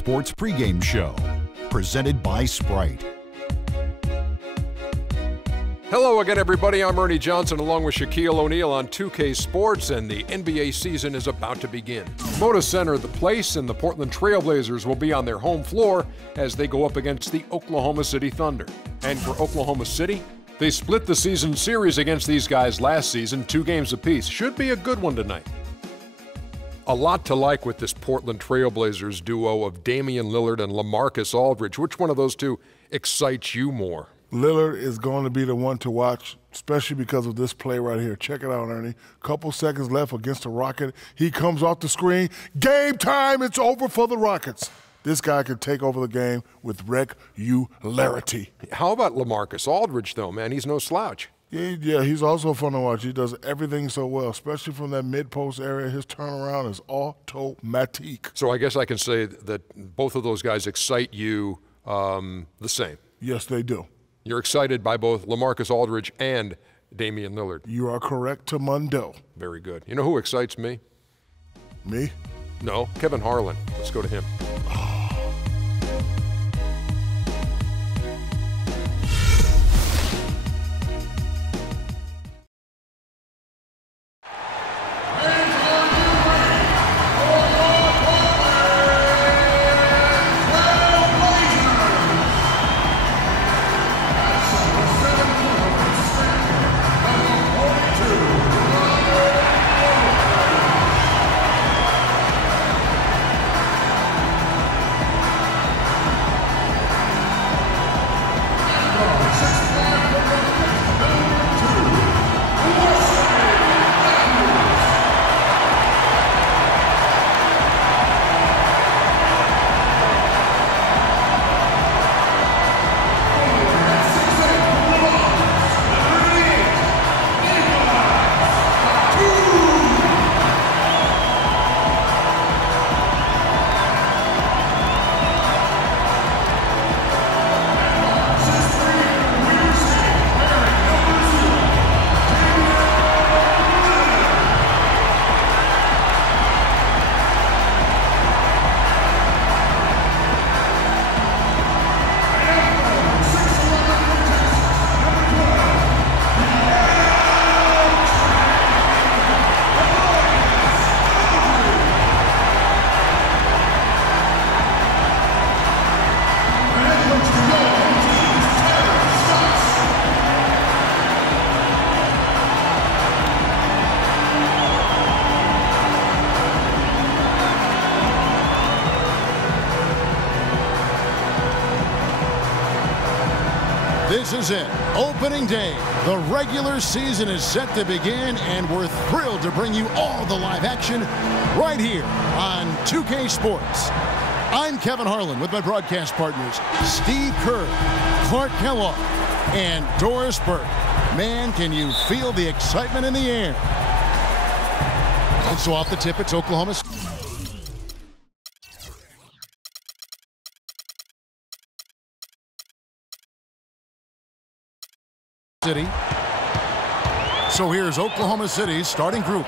Sports pregame show, presented by Sprite. Hello again, everybody. I'm Ernie Johnson along with Shaquille O'Neal on 2K Sports, and the NBA season is about to begin. Moda Center, the place, and the Portland Trail Blazers will be on their home floor as they go up against the Oklahoma City Thunder. And for Oklahoma City, they split the season series against these guys last season, 2 games apiece. Should be a good one tonight. A lot to like with this Portland Trail Blazers duo of Damian Lillard and LaMarcus Aldridge. Which one of those two excites you more? Lillard is going to be the one to watch, especially because of this play right here. Check it out, Ernie. Couple seconds left against the Rocket. He comes off the screen. Game time. It's over for the Rockets. This guy can take over the game with regularity. How about LaMarcus Aldridge, though, man? He's no slouch. Yeah, he's also fun to watch. He does everything so well, especially from that mid-post area. His turnaround is automatic. So I guess I can say that both of those guys excite you the same. Yes, they do. You're excited by both LaMarcus Aldridge and Damian Lillard. You are correct to Mundo. Very good. You know who excites me? Me? No, Kevin Harlan. Let's go to him. This is it. Opening day. The regular season is set to begin, and we're thrilled to bring you all the live action right here on 2K Sports. I'm Kevin Harlan with my broadcast partners, Steve Kerr, Clark Kellogg, and Doris Burke. Man, can you feel the excitement in the air? And so off the tip, it's Oklahoma City. So here's Oklahoma City's starting group.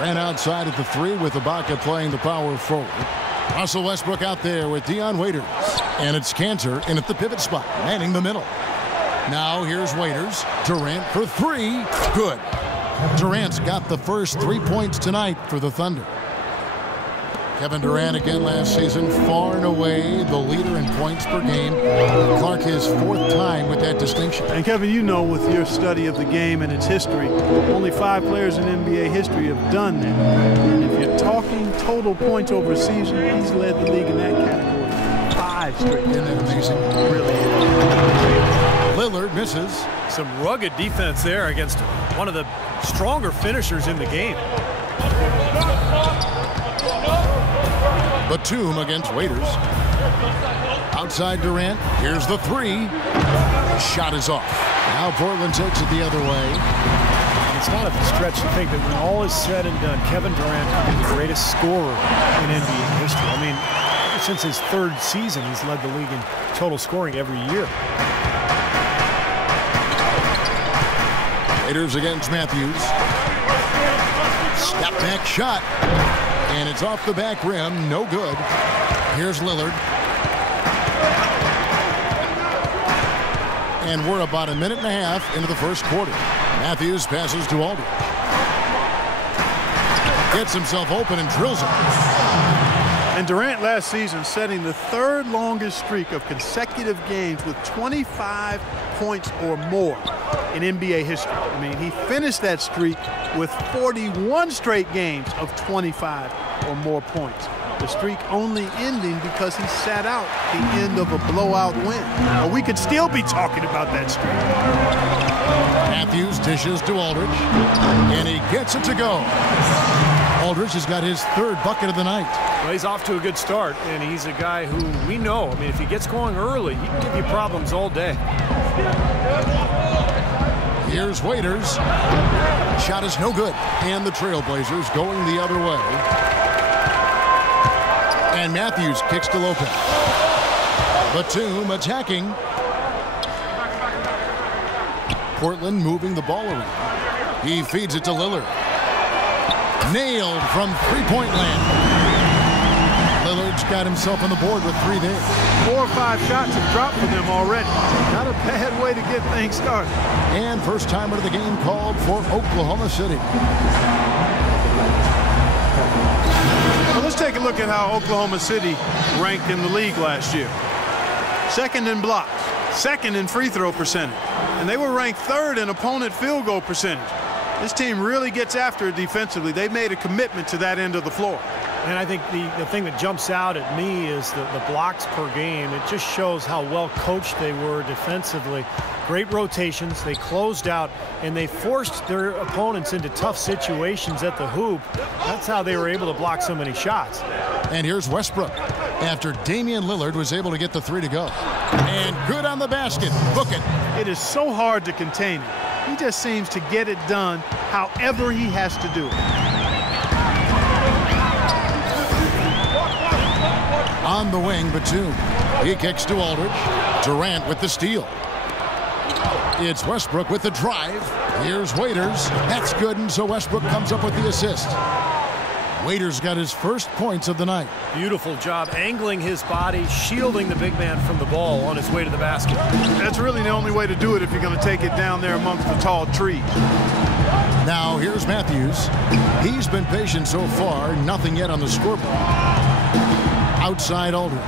Ran outside at the 3 with Ibaka playing the power forward. Russell Westbrook out there with Dion Waiters. And it's Cantor in at the pivot spot, manning the middle. Now here's Waiters. Durant for 3. Good. Durant's got the first 3 points tonight for the Thunder. Kevin Durant again last season, far and away the leader in points per game. Clark his 4th time with that distinction. And Kevin, you know, with your study of the game and its history, only 5 players in NBA history have done that. And if you're talking total points over a season, he's led the league in that category. 5 straight. Isn't that amazing? Really is. Lillard misses. Some rugged defense there against one of the stronger finishers in the game. Batum against Waiters. Outside Durant. Here's the 3. Shot is off. Now Portland takes it the other way. And it's not a stretch to think that when all is said and done, Kevin Durant will be the greatest scorer in NBA history. I mean, ever since his 3rd season, he's led the league in total scoring every year. Waiters against Matthews. Step back shot. And it's off the back rim, no good. Here's Lillard. And we're about a minute and a half into the first quarter. Matthews passes to Aldridge. Gets himself open and drills it. And Durant last season setting the third longest streak of consecutive games with 25 points or more in NBA history. I mean, he finished that streak with 41 straight games of 25 or more points. The streak only ending because he sat out the end of a blowout win. Or we could still be talking about that streak. Matthews dishes to Aldridge, and he gets it to go. Aldridge has got his third bucket of the night. Well, he's off to a good start, and he's a guy who we know. I mean, if he gets going early, he can give you problems all day. Here's Waiters. Shot is no good. And the Trailblazers going the other way. And Matthews kicks to Lopez. Batum attacking. Portland moving the ball around. He feeds it to Lillard. Nailed from three-point land. Lillard's got himself on the board with 3 there. 4 or 5 shots have dropped for them already. Not a bad way to get things started. And first time out of the game called for Oklahoma City. Well, let's take a look at how Oklahoma City ranked in the league last year. Second in blocks, second in free throw percentage, and they were ranked third in opponent field goal percentage. This team really gets after it defensively. They made a commitment to that end of the floor. And I think the thing that jumps out at me is the blocks per game. It just shows how well coached they were defensively. Great rotations. They closed out, and they forced their opponents into tough situations at the hoop. That's how they were able to block so many shots. And here's Westbrook after Damian Lillard was able to get the 3 to go. And good on the basket. Book it. It is so hard to contain him. He just seems to get it done however he has to do it. On the wing, Batum. He kicks to Aldridge. Durant with the steal. It's Westbrook with the drive. Here's Waiters. That's good, and so Westbrook comes up with the assist. Waiters got his first points of the night. Beautiful job angling his body, shielding the big man from the ball on his way to the basket. That's really the only way to do it if you're going to take it down there amongst the tall trees. Now here's Matthews. He's been patient so far, nothing yet on the scoreboard. Outside Aldridge.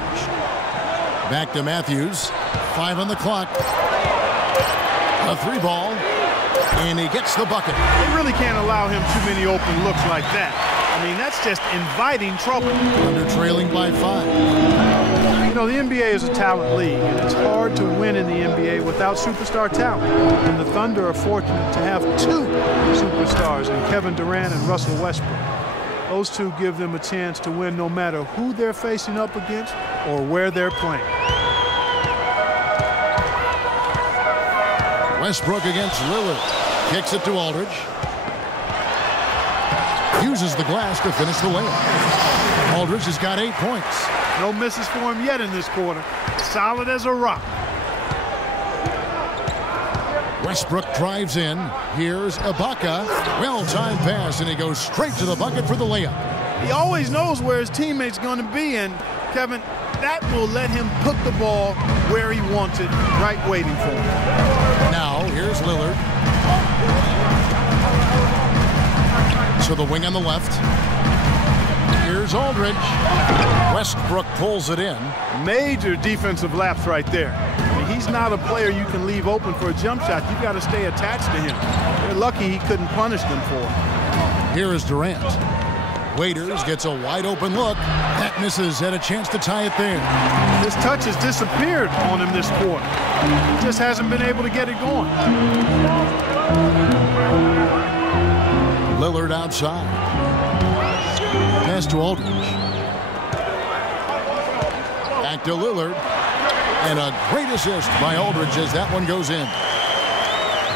Back to Matthews. 5 on the clock. A 3 ball. And he gets the bucket. They really can't allow him too many open looks like that. I mean, that's just inviting trouble. Under trailing by 5. You know, the NBA is a talent league, and it's hard to win in the NBA without superstar talent. And the Thunder are fortunate to have 2 superstars in Kevin Durant and Russell Westbrook. Those 2 give them a chance to win no matter who they're facing up against or where they're playing. Westbrook against Lillard. Kicks it to Aldridge. Uses the glass to finish the layup. Aldridge has got 8 points. No misses for him yet in this quarter. Solid as a rock. Westbrook drives in. Here's Ibaka. Well-timed pass, and he goes straight to the bucket for the layup. He always knows where his teammate's going to be, and Kevin, that will let him put the ball where he wants it, right waiting for him. Now, here's Lillard. To the wing on the left. Here's Aldridge. Westbrook pulls it in. Major defensive lapse right there. I mean, he's not a player you can leave open for a jump shot. You've got to stay attached to him. They're lucky he couldn't punish them for it. Here is Durant. Waiters gets a wide open look. That misses. Had a chance to tie it there. His touch has disappeared on him this quarter. He just hasn't been able to get it going. Lillard outside. Pass to Aldridge. Back to Lillard. And a great assist by Aldridge as that one goes in.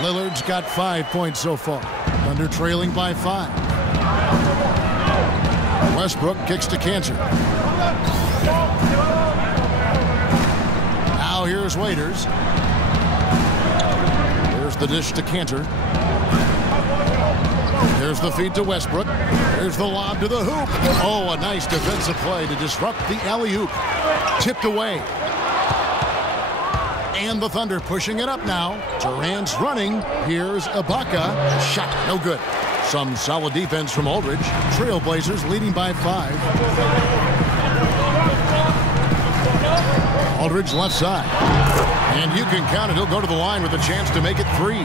Lillard's got 5 points so far. Thunder trailing by 5. Westbrook kicks to Cantor. Now here's Waiters. Here's the dish to Cantor. There's the feed to Westbrook. There's the lob to the hoop. Oh, a nice defensive play to disrupt the alley-oop. Tipped away. And the Thunder pushing it up now. Durant's running. Here's Ibaka. Shot, no good. Some solid defense from Aldridge. Trailblazers leading by 5. Aldridge left side. And you can count it. He'll go to the line with a chance to make it 3.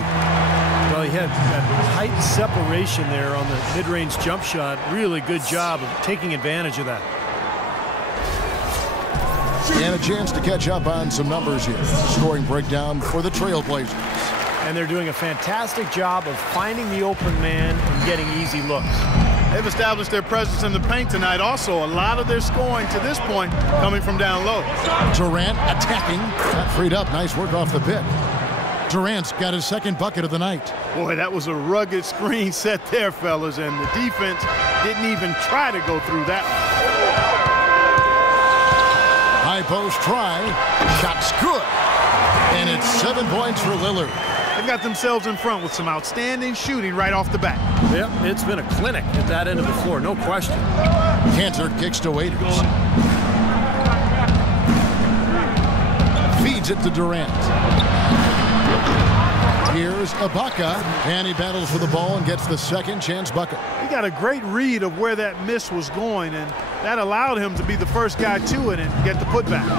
Well, he had that tight separation there on the mid-range jump shot. Really good job of taking advantage of that. And a chance to catch up on some numbers here. Scoring breakdown for the Trailblazers. And they're doing a fantastic job of finding the open man and getting easy looks. They've established their presence in the paint tonight. Also, a lot of their scoring to this point coming from down low. Durant attacking. Got freed up. Nice work off the pick. Durant's got his second bucket of the night. Boy, that was a rugged screen set there, fellas, and the defense didn't even try to go through that one. High post try. Shot's good. And it's 7 points for Lillard. They've got themselves in front with some outstanding shooting right off the bat. Yep, it's been a clinic at that end of the floor, no question. Cantor kicks to Waiters. Feeds it to Durant. Here's Ibaka, and he battles for the ball and gets the second chance bucket. He got a great read of where that miss was going, and that allowed him to be the first guy to it and get the putback.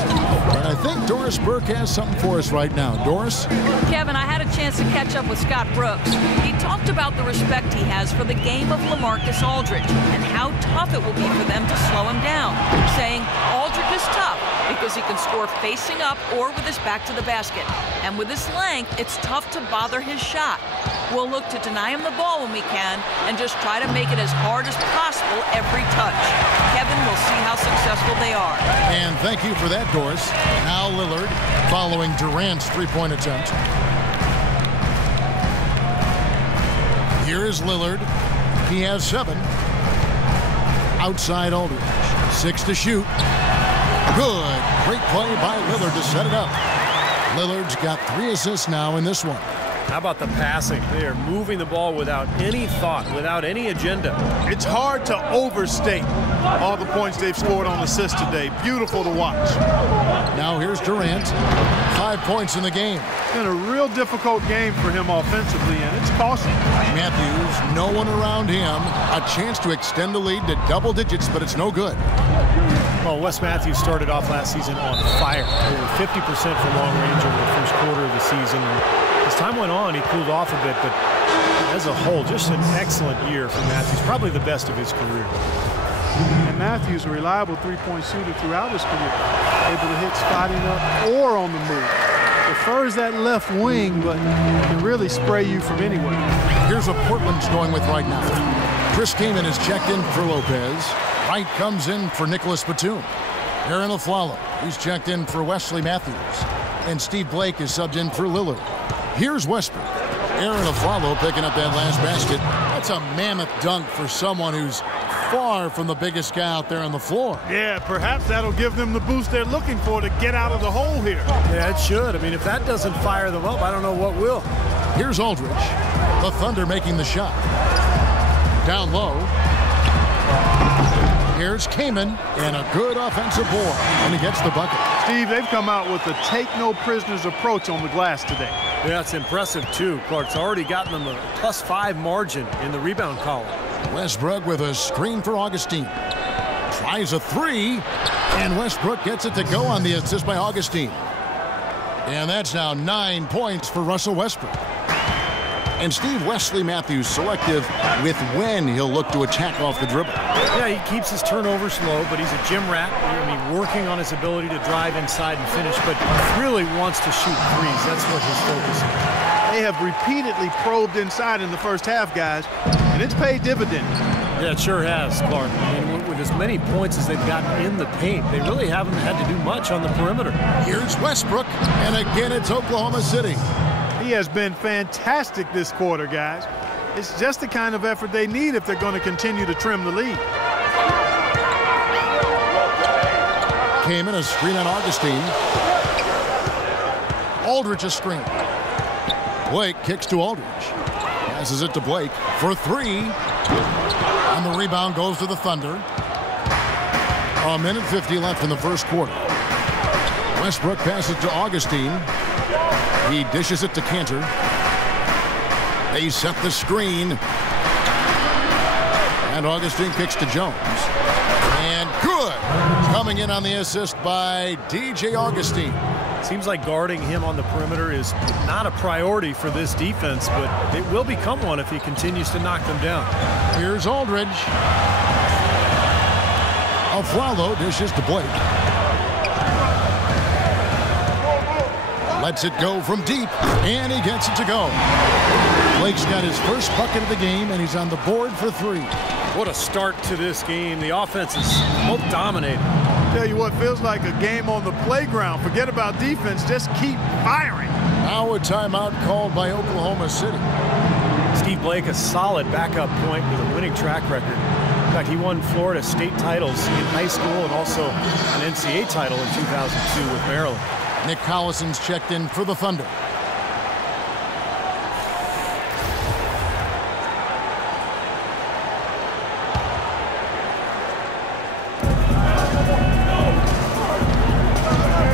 And I think Doris Burke has something for us right now. Doris? Kevin, I had a chance to catch up with Scott Brooks. He talked about the respect he has for the game of LaMarcus Aldridge and how tough it will be for them to slow him down, saying Aldridge is tough because he can score facing up or with his back to the basket. And with his length, it's tough to bother his shot. We'll look to deny him the ball when we can and just try to make it as hard as possible every touch. Kevin, we'll see how successful they are. And thank you for that, Doris. Now Lillard following Durant's three-point attempt. Here is Lillard. He has 7. Outside Aldridge. 6 to shoot. Good. Great play by Lillard to set it up. Lillard's got 3 assists now in this one. How about the passing? They are moving the ball without any thought, without any agenda. It's hard to overstate all the points they've scored on assists today. Beautiful to watch. Now here's Durant. 5 points in the game. It's been a real difficult game for him offensively, and it's costing. Matthews, no one around him. A chance to extend the lead to double digits, but it's no good. Well, Wes Matthews started off last season on fire. Over 50% from long range over the first quarter of the season. As time went on, he cooled off a bit, but as a whole, just an excellent year for Matthews. Probably the best of his career. And Matthews, a reliable three-point shooter throughout his career. Able to hit spotting up or on the move. Prefers that left wing, but can really spray you from anywhere. Here's what Portland's going with right now. Chris Kaman is checked in for Lopez. Wright comes in for Nicholas Batum. Aaron Aflalo, he's checked in for Wesley Matthews. And Steve Blake is subbed in for Lillard. Here's Westbrook. Aaron Aflalo picking up that last basket. That's a mammoth dunk for someone who's far from the biggest guy out there on the floor. Yeah, perhaps that'll give them the boost they're looking for to get out of the hole here. Yeah, it should. I mean, if that doesn't fire them up, I don't know what will. Here's Aldridge. The Thunder making the shot. Down low. Here's Kaman, and a good offensive board, and he gets the bucket. Steve, they've come out with a take-no-prisoners approach on the glass today. Yeah, it's impressive, too. Clark's already gotten them a +5 margin in the rebound column. Westbrook with a screen for Augustine. Tries a 3, and Westbrook gets it to go on the assist by Augustine. And that's now 9 points for Russell Westbrook. And Steve, Wesley Matthews selective with when he'll look to attack off the dribble. Yeah, he keeps his turnovers low, but he's a gym rat. I mean, working on his ability to drive inside and finish, but really wants to shoot threes. That's what his focus is. They have repeatedly probed inside in the first half, guys, and it's paid dividends. Yeah, it sure has, Clark. I mean, with as many points as they've gotten in the paint, they really haven't had to do much on the perimeter. Here's Westbrook, and again it's Oklahoma City. He has been fantastic this quarter, guys. It's just the kind of effort they need if they're going to continue to trim the lead. Came in a screen on Augustine. Aldridge a screen. Blake kicks to Aldridge. Passes it to Blake for three. And the rebound goes to the Thunder. 1:50 left in the first quarter. Westbrook passes to Augustine. He dishes it to Cantor. They set the screen. And Augustine kicks to Jones. And good! Coming in on the assist by DJ Augustine. Seems like guarding him on the perimeter is not a priority for this defense, but it will become one if he continues to knock them down. Here's Aldridge. Aflalo dishes to Blake. Lets it go from deep, and he gets it to go. Blake's got his first bucket of the game, and he's on the board for three. What a start to this game. The offense is both dominating. Tell you what, feels like a game on the playground. Forget about defense, just keep firing. Now a timeout called by Oklahoma City. Steve Blake, a solid backup point with a winning track record. In fact, he won Florida state titles in high school and also an NCAA title in 2002 with Maryland. Nick Collison's checked in for the Thunder.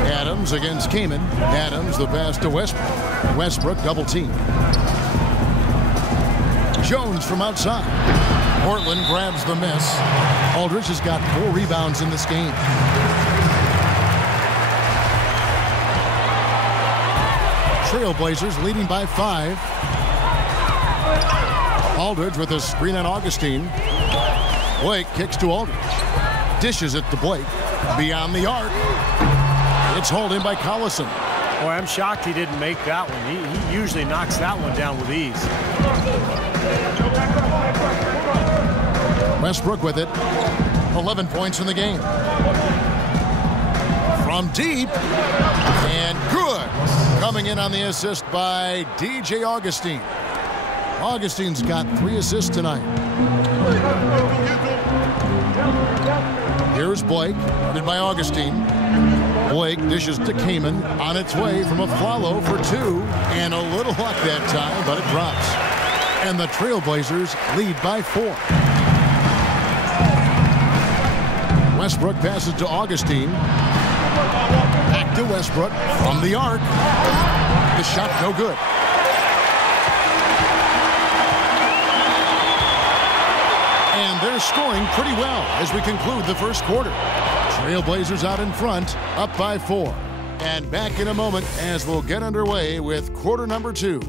Adams against Kaman. Adams the pass to Westbrook. Westbrook double team. Jones from outside. Portland grabs the miss. Aldridge has got 4 rebounds in this game. Trailblazers leading by 5. Aldridge with a screen on Augustine. Blake kicks to Aldridge. Dishes it to Blake. Beyond the arc. It's hauled in by Collison. Boy, I'm shocked he didn't make that one. He usually knocks that one down with ease. Westbrook with it. 11 points in the game. From deep. And good. Coming in on the assist by DJ Augustine. Augustine's got 3 assists tonight. Here's Blake, guarded by Augustine. Blake dishes to Kaman, on its way from Aflalo for 2. And a little luck that time, but it drops. And the Trailblazers lead by 4. Westbrook passes to Augustine. Back to Westbrook from the arc. The shot no good. And they're scoring pretty well as we conclude the first quarter. Trailblazers out in front, up by 4. And back in a moment as we'll get underway with quarter number 2.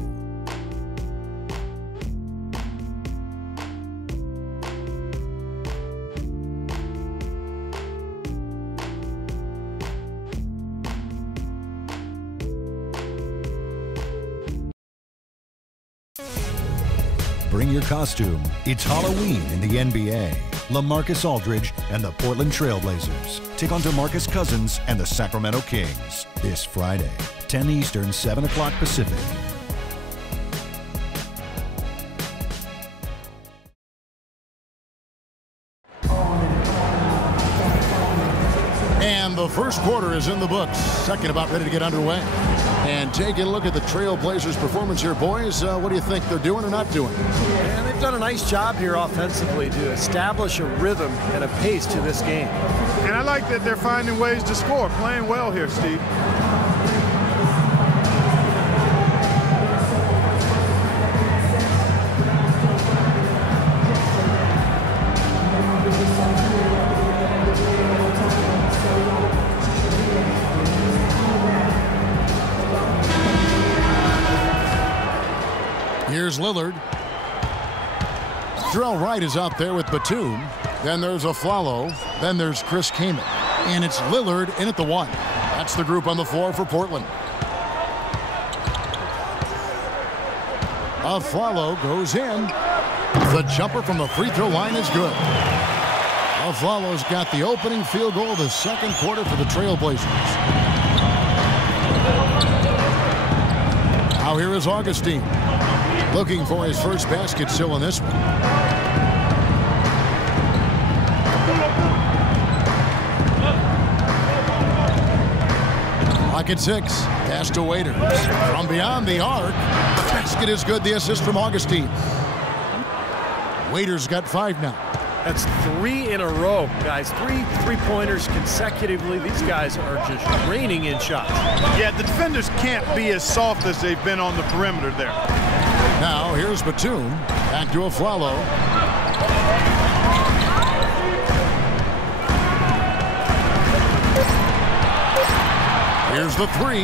Bring your costume. It's Halloween in the NBA. LaMarcus Aldridge and the Portland Trailblazers take on DeMarcus Cousins and the Sacramento Kings this Friday, 10 Eastern, 7 o'clock Pacific. And the first quarter is in the books. Second about ready to get underway. And taking a look at the Trailblazers' performance here, boys. What do you think they're doing or not doing? And they've done a nice job here offensively to establish a rhythm and a pace to this game. And I like that they're finding ways to score. Playing well here, Steve. Here's Lillard. Jarrell Wright is out there with Batum. Then there's Aflalo. Then there's Chris Kaman. And it's Lillard in at the 1. That's the group on the floor for Portland. Aflalo goes in. The jumper from the free throw line is good. Aflalo's got the opening field goal of the second quarter for the Trailblazers. Now here is Augustine. Looking for his first basket still in this one. Bucket 6. Pass to Waiters. From beyond the arc. The basket is good. The assist from Augustine. Waiters got 5 now. That's 3 in a row, guys. 3 3-pointers consecutively. These guys are just raining in shots. Yeah, the defenders can't be as soft as they've been on the perimeter there. Now here's Batum. Back to Afflalo. Here's the 3.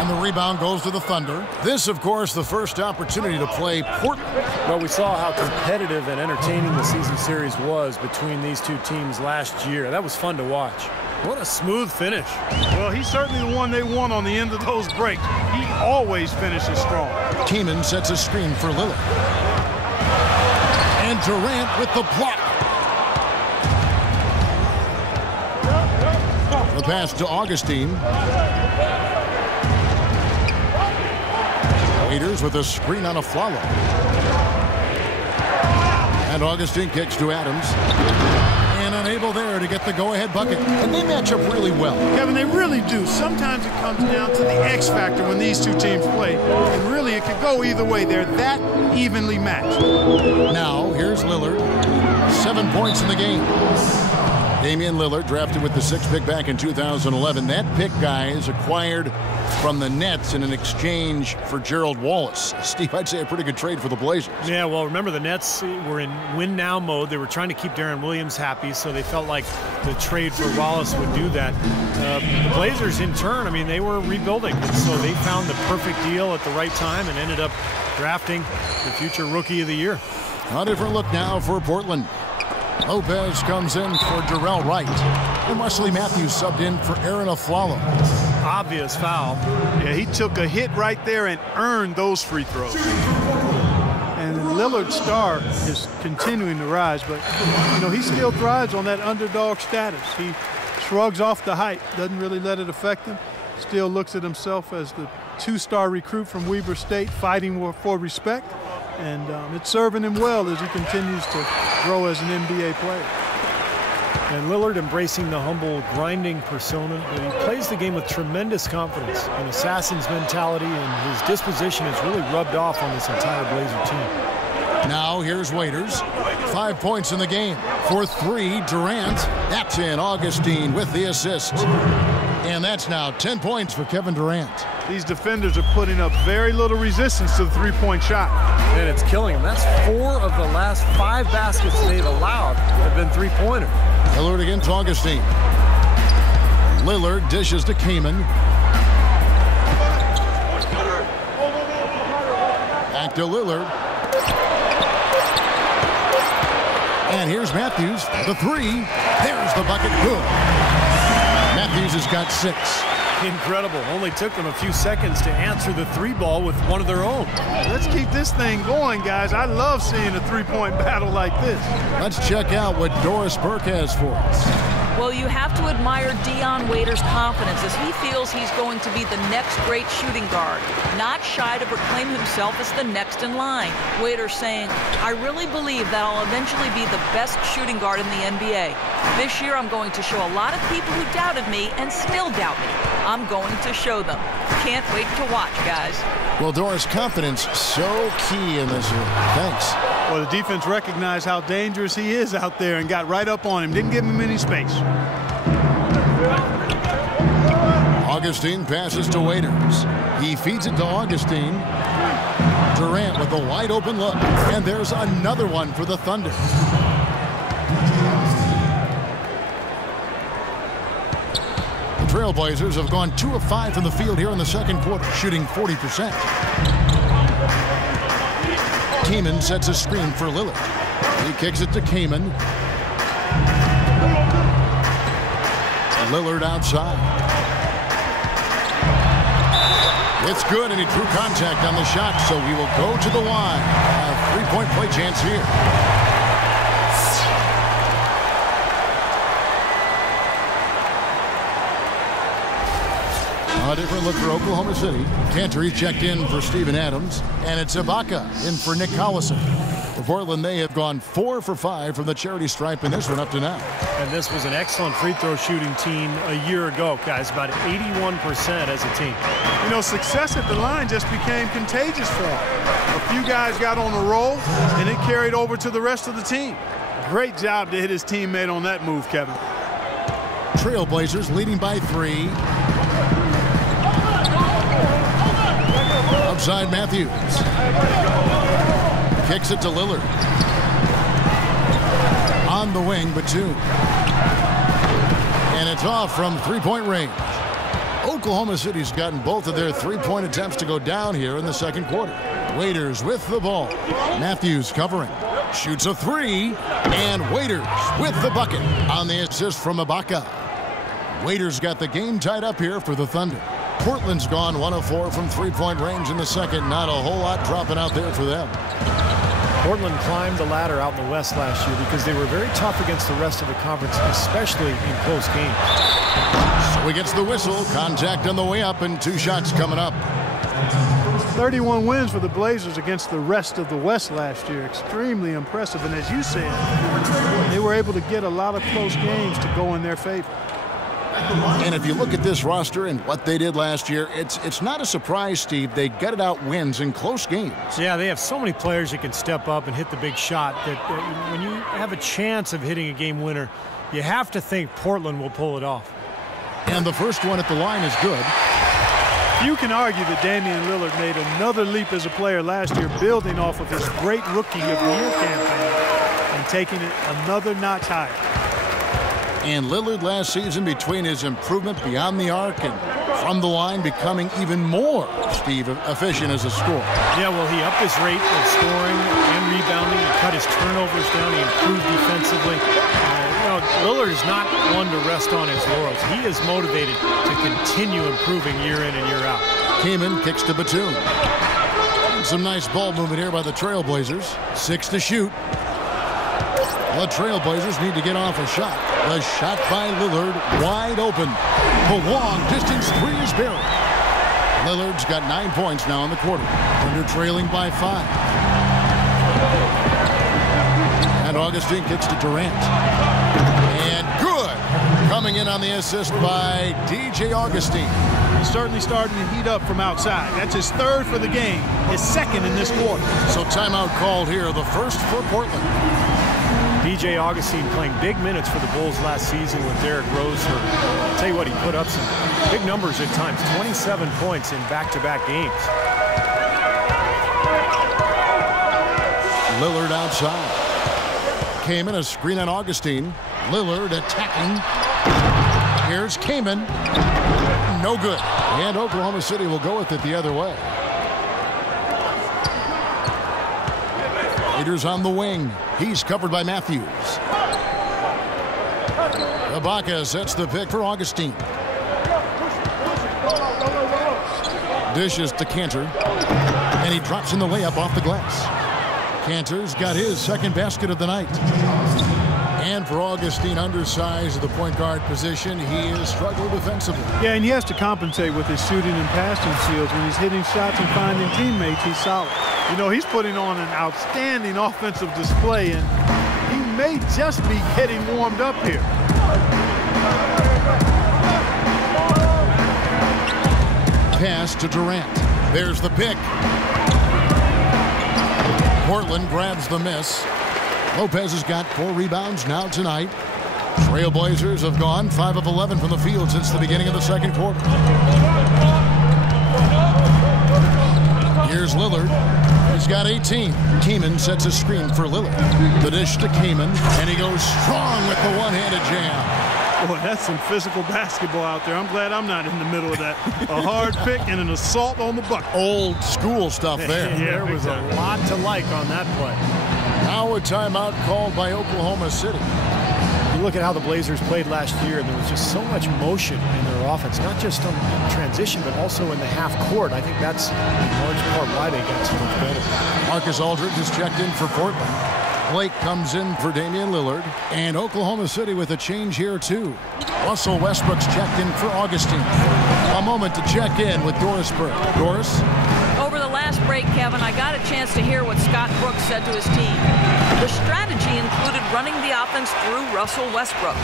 And the rebound goes to the Thunder. This, of course, the first opportunity to play Portland. Well, we saw how competitive and entertaining the season series was between these two teams last year. That was fun to watch. What a smooth finish. Well, he's certainly the one they want on the end of those breaks. He always finishes strong. Kaman sets a screen for Lillard. And Durant with the block. The pass to Augustine. Waiters with a screen on Afflalo. And Augustine kicks to Adams. And unable there to get the go-ahead bucket. And they match up really well. Kevin, they really do. Sometimes it comes down to the X factor when these two teams play. And really, it could go either way. They're that evenly matched. Now, here's Lillard. 7 points in the game. Damian Lillard, drafted with the 6th pick back in 2011. That pick, guys, acquired from the Nets in an exchange for Gerald Wallace. Steve, I'd say a pretty good trade for the Blazers. Yeah, well, remember the Nets were in win-now mode. They were trying to keep Darren Williams happy, so they felt like the trade for Wallace would do that. The Blazers, in turn, I mean, they were rebuilding, so they found the perfect deal at the right time and ended up drafting the future Rookie of the Year. A different look now for Portland. Lopez comes in for Darrell Wright. And Wesley Matthews subbed in for Aaron Afflalo. Obvious foul. Yeah, he took a hit right there and earned those free throws. And Lillard's star is continuing to rise, but, you know, he still thrives on that underdog status. He shrugs off the hype, doesn't really let it affect him, still looks at himself as the 2-star recruit from Weber State fighting for respect. And it's serving him well as he continues to grow as an NBA player. And Lillard embracing the humble, grinding persona. He plays the game with tremendous confidence, an assassin's mentality, and his disposition has really rubbed off on this entire Blazer team. Now here's Waiters. 5 points in the game. For 3, Durant. That's in. Augustine with the assist. And that's now 10 points for Kevin Durant. These defenders are putting up very little resistance to the three-point shot. And it's killing them. That's 4 of the last 5 baskets they've allowed have been three-pointers. Lillard against Augustine. Lillard dishes to Kaman. Back to Lillard. And here's Matthews. The 3. There's the bucket. Good. Matthews has got 6. Incredible. Only took them a few seconds to answer the 3 ball with one of their own. Let's keep this thing going, guys. I love seeing a three-point battle like this. Let's check out what Doris Burke has for us. Well, you have to admire Dion Waiters' confidence as he feels he's going to be the next great shooting guard, not shy to proclaim himself as the next in line. Waiters saying, I really believe that I'll eventually be the best shooting guard in the NBA. This year I'm going to show a lot of people who doubted me and still doubt me. I'm going to show them. Can't wait to watch, guys. Well, Doris, confidence so key in this year. Thanks. Well, the defense recognized how dangerous he is out there and got right up on him. Didn't give him any space. Augustine passes to Waiters. He feeds it to Augustine. Durant with a wide open look. And there's another one for the Thunder. The Trailblazers have gone 2 of 5 from the field here in the second quarter, shooting 40%. Kaman sets a screen for Lillard. He kicks it to Kaman. Lillard outside. It's good, and he drew contact on the shot, so he will go to the line. A three-point play chance here. A different look for Oklahoma City. Cantor checked in for Steven Adams, and it's Ibaka in for Nick Collison. For Portland, they have gone 4 for 5 from the charity stripe in this one up to now. And this was an excellent free throw shooting team a year ago, guys. About 81% as a team. You know, success at the line just became contagious for them. A few guys got on a roll, and it carried over to the rest of the team. Great job to hit his teammate on that move, Kevin. Trailblazers leading by 3. Outside Matthews. Kicks it to Lillard. On the wing, Batum. And it's off from three-point range. Oklahoma City's gotten both of their three-point attempts to go down here in the second quarter. Waiters with the ball. Matthews covering. Shoots a 3. And Waiters with the bucket on the assist from Ibaka. Waiters got the game tied up here for the Thunder. Portland's gone 1 of 4 from three-point range in the second. Not a whole lot dropping out there for them. Portland climbed the ladder out in the West last year because they were very tough against the rest of the conference, especially in close games. So he gets the whistle. Contact on the way up and 2 shots coming up. 31 wins for the Blazers against the rest of the West last year. Extremely impressive. And as you said, they were able to get a lot of close games to go in their favor. And if you look at this roster and what they did last year, it's not a surprise, Steve. They gutted out wins in close games. Yeah, they have so many players that can step up and hit the big shot that when you have a chance of hitting a game winner, you have to think Portland will pull it off. And the first one at the line is good. You can argue that Damian Lillard made another leap as a player last year, building off of his great Rookie of the Year campaign and taking it another notch higher. And Lillard last season, between his improvement beyond the arc and from the line, becoming even more, Steve, efficient as a scorer. Yeah, well, he upped his rate of scoring and rebounding. He cut his turnovers down. He improved defensively. Lillard is not one to rest on his laurels. He is motivated to continue improving year in and year out. Kaman kicks to Batum. Some nice ball movement here by the Trailblazers. 6 to shoot. The Trailblazers need to get off a shot. The shot by Lillard, wide open. The long distance 3 is buried. Lillard's got 9 points now in the quarter. Thunder trailing by 5. And Augustine kicks to Durant. And good. Coming in on the assist by DJ Augustine. He's certainly starting to heat up from outside. That's his 3rd for the game, his 2nd in this quarter. So timeout called here, the first for Portland. DJ Augustine playing big minutes for the Bulls last season with Derrick Rose. I'll tell you what, he put up some big numbers at times. 27 points in back-to-back games. Lillard outside. Kaman, a screen on Augustine. Lillard attacking. Here's Kaman. No good. And Oklahoma City will go with it the other way. Raiders on the wing. He's covered by Matthews. Ibaka sets the pick for Augustine. Dishes to Cantor. And he drops in the layup off the glass. Cantor's got his 2nd basket of the night. And for Augustine, undersized at the point guard position, he has struggled defensively. Yeah, and he has to compensate with his shooting and passing skills. When he's hitting shots and finding teammates, he's solid. You know, he's putting on an outstanding offensive display, and he may just be getting warmed up here. Pass to Durant. There's the pick. Portland grabs the miss. Lopez has got 4 rebounds now tonight. Trailblazers have gone 5 of 11 from the field since the beginning of the second quarter. Here's Lillard. He's got 18. Kaman sets a screen for Lillard. The dish to Kaman, and he goes strong with the one-handed jam. Boy, that's some physical basketball out there. I'm glad I'm not in the middle of that. A hard pick and an assault on the bucket. Old school stuff there. There was a lot to like on that play. Now a timeout called by Oklahoma City. You look at how the Blazers played last year, and there was just so much motion in their offense, not just on transition, but also in the half court. I think that's in large part why they got so much better. Marcus Aldridge is checked in for Portland. Blake comes in for Damian Lillard. And Oklahoma City with a change here, too. Russell Westbrook's checked in for Augustine. A moment to check in with Doris Burke. Doris? Over the last last break, Kevin, I got a chance to hear what Scott Brooks said to his team. The strategy included running the offense through Russell Westbrook.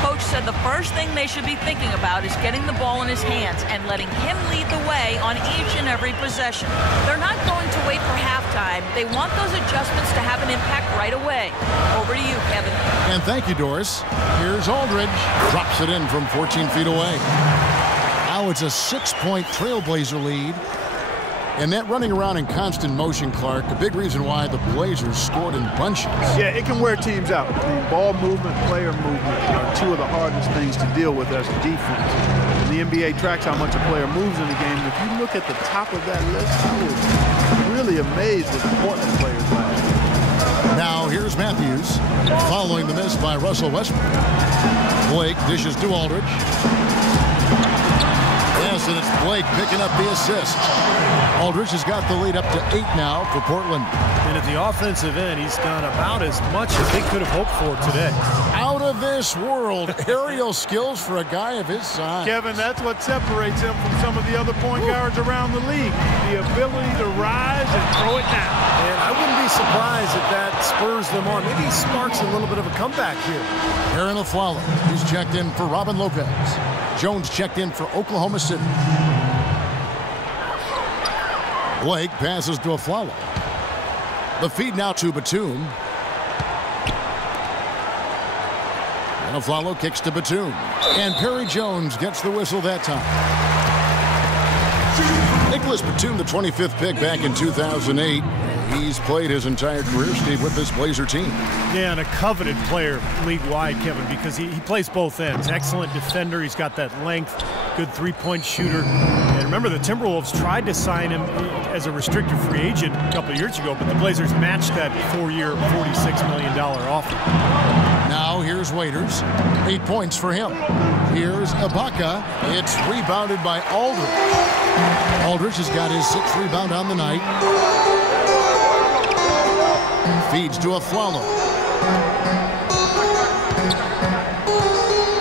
Coach said the first thing they should be thinking about is getting the ball in his hands and letting him lead the way on each and every possession. They're not going to wait for halftime. They want those adjustments to have an impact right away. Over to you, Kevin. And thank you, Doris. Here's Aldridge. Drops it in from 14 feet away. Now it's a 6-point Trailblazer lead. And that running around in constant motion, Clark, a big reason why the Blazers scored in bunches. Yeah, it can wear teams out. I mean, ball movement, player movement are two of the hardest things to deal with as a defense. And the NBA tracks how much a player moves in the game. And if you look at the top of that list, I was really amazed with the Portland players last year. Now here's Matthews, following the miss by Russell Westbrook. Blake dishes to Aldridge. Yes, and it's Blake picking up the assist. Aldridge has got the lead up to 8 now for Portland. And at the offensive end, he's done about as much as they could have hoped for today. Out of this world, aerial skills for a guy of his size. Kevin, that's what separates him from some of the other point guards around the league. The ability to rise and throw it down. And I wouldn't be surprised if that spurs them on. Maybe he sparks a little bit of a comeback here. Aaron Aflalo, who's checked in for Robin Lopez. Jones checked in for Oklahoma City. Blake passes to Aflalo. The feed now to Batum. And Aflalo kicks to Batum. And Perry Jones gets the whistle that time. Nicholas Batum, the 25th pick back in 2008. He's played his entire career, Steve, with this Blazer team. Yeah, and a coveted player league-wide, Kevin, because he plays both ends. Excellent defender. He's got that length, good three-point shooter. And remember, the Timberwolves tried to sign him as a restricted free agent a couple of years ago, but the Blazers matched that 4-year, $46 million offer. Now here's Waiters. 8 points for him. Here's Ibaka. It's rebounded by Aldridge. Aldridge has got his 6th rebound on the night. Feeds to Aflalo.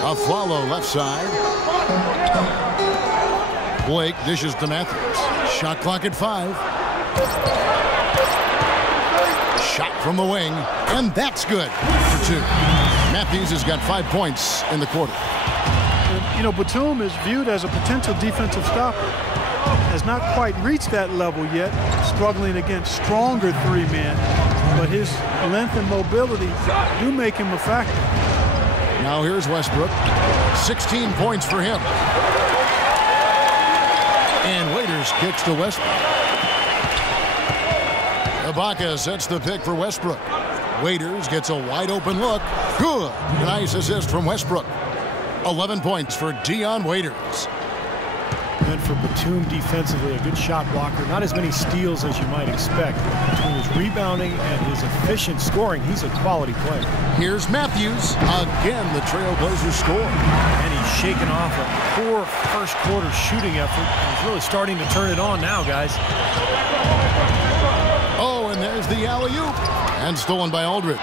Aflalo left side. Blake dishes to Matthews. Shot clock at 5. Shot from the wing, and that's good for 2. Matthews has got 5 points in the quarter. You know, Batum is viewed as a potential defensive stopper. Has not quite reached that level yet, struggling against stronger 3-men, but his length and mobility do make him a factor. Now here's Westbrook. 16 points for him. And Waiters kicks to Westbrook. Ibaka sets the pick for Westbrook. Waiters gets a wide open look. Good. Nice assist from Westbrook. 11 points for Dion Waiters. And for Batum defensively, a good shot blocker. Not as many steals as you might expect. Between his rebounding and his efficient scoring, he's a quality player. Here's Matthews. Again, the Trailblazers score. And he's shaking off a poor first quarter shooting effort. He's really starting to turn it on now, guys. Oh, and there's the alley-oop. And stolen by Aldridge.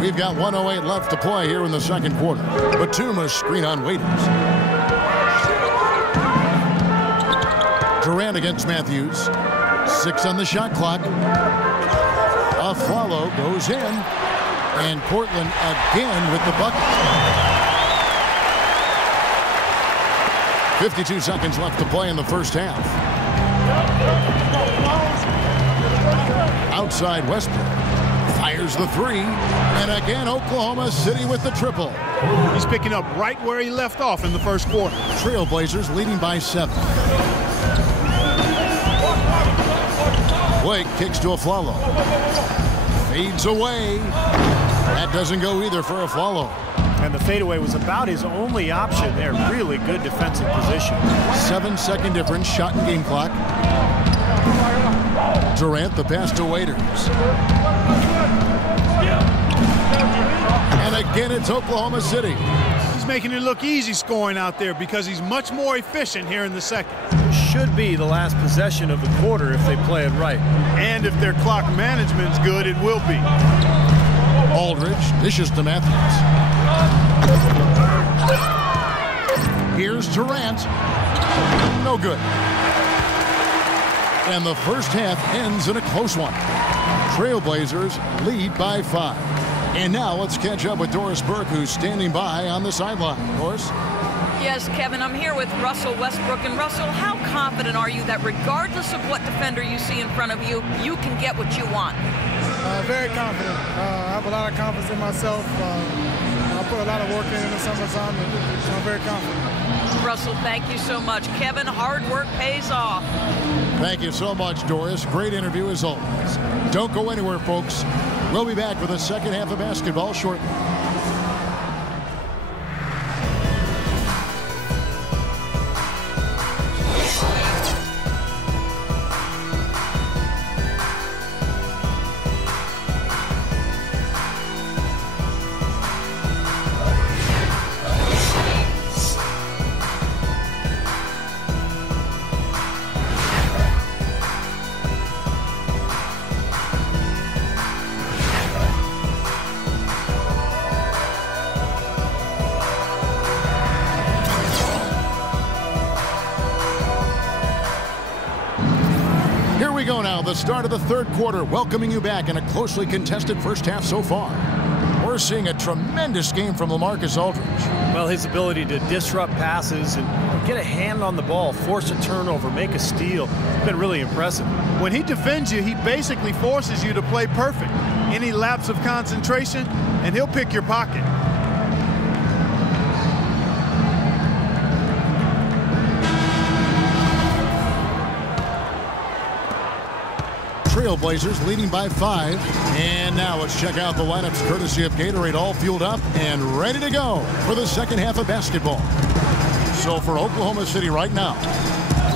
We've got 1:08 left to play here in the second quarter. Batum a screen on Waiters. Durant against Matthews. 6 on the shot clock. Aflalo goes in. And Portland again with the bucket. 52 seconds left to play in the first half. Outside Westbrook. Fires the 3, and again Oklahoma City with the triple. He's picking up right where he left off in the first quarter. Trailblazers leading by 7. Blake kicks to Aflalo. Fades away. That doesn't go either for Aflalo. And the fadeaway was about his only option there. Really good defensive position. 7-second difference, shot and game clock. Durant the pass to Waiters. And again, it's Oklahoma City. He's making it look easy scoring out there because he's much more efficient here in the second. Should be the last possession of the quarter if they play it right. And if their clock management's good, it will be. Aldridge dishes to Matthews. Here's Durant. No good. And the first half ends in a close one. Trailblazers lead by 5. And now let's catch up with Doris Burke, who's standing by on the sideline. Doris? Yes, Kevin, I'm here with Russell Westbrook. And Russell, how confident are you that regardless of what defender you see in front of you, you can get what you want? Very confident. I have a lot of confidence in myself. I put a lot of work in the summertime, and I'm very confident. Russell, thank you so much. Kevin, hard work pays off. Thank you so much, Doris. Great interview as always. Don't go anywhere, folks. We'll be back with the second half of basketball shortly. The start of the third quarter, welcoming you back in a closely contested first half so far. We're seeing a tremendous game from LaMarcus Aldridge. Well, his ability to disrupt passes and get a hand on the ball, force a turnover, make a steal, it's been really impressive. When he defends you, he basically forces you to play perfect. Any lapse of concentration, and he'll pick your pocket. Trailblazers leading by 5. And now let's check out the lineups courtesy of Gatorade, all fueled up and ready to go for the second half of basketball. So for Oklahoma City right now,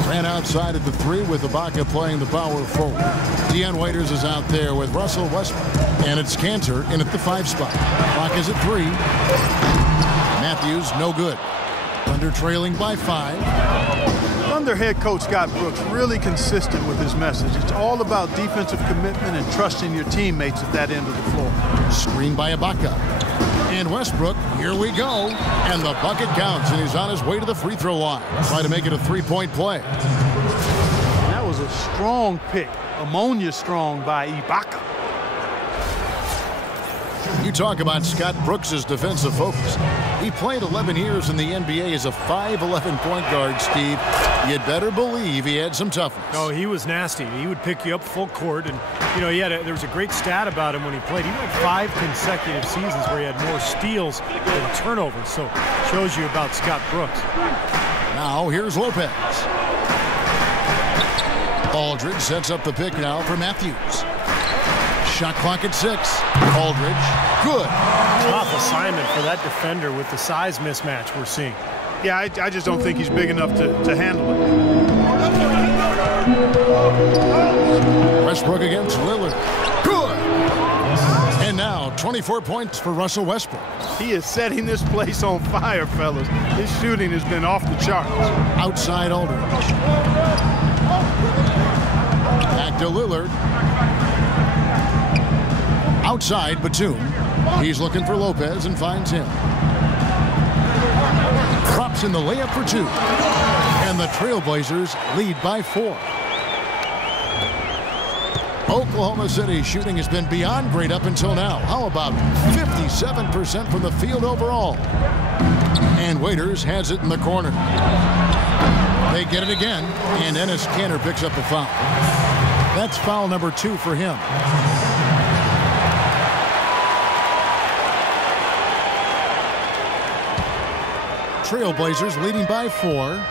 ran outside at the 3 with Ibaka playing the power forward. Dion Waiters is out there with Russell Westbrook. And it's Cantor in at the 5 spot. Ibaka's at 3. Matthews, no good. Thunder trailing by 5. Thunder head coach Scott Brooks really consistent with his message. It's all about defensive commitment and trusting your teammates at that end of the floor. Screen by Ibaka. And Westbrook, here we go. And the bucket counts, and he's on his way to the free throw line. Try to make it a 3-point play. That was a strong pick. Ammonia strong by Ibaka. You talk about Scott Brooks' defensive focus. He played 11 years in the NBA as a 5'11" point guard, Steve. You'd better believe he had some toughness. Oh, he was nasty. He would pick you up full court, and you know there was a great stat about him when he played. He went 5 consecutive seasons where he had more steals than turnovers. So shows you about Scott Brooks. Now here's Lopez. Aldridge sets up the pick now for Matthews. Shot clock at 6. Aldridge, good. Tough assignment for that defender with the size mismatch we're seeing. Yeah, I just don't think he's big enough to handle it. Westbrook against Lillard. Good. And now 24 points for Russell Westbrook. He is setting this place on fire, fellas. His shooting has been off the charts. Outside Aldridge. Back to Lillard. Outside Batum. He's looking for Lopez and finds him. Drops in the layup for 2. And the Trailblazers lead by 4. Oklahoma City shooting has been beyond great up until now. How about 57% from the field overall? And Waiters has it in the corner. They get it again, and Enes Kanter picks up the foul. That's foul number 2 for him. Trailblazers leading by 4.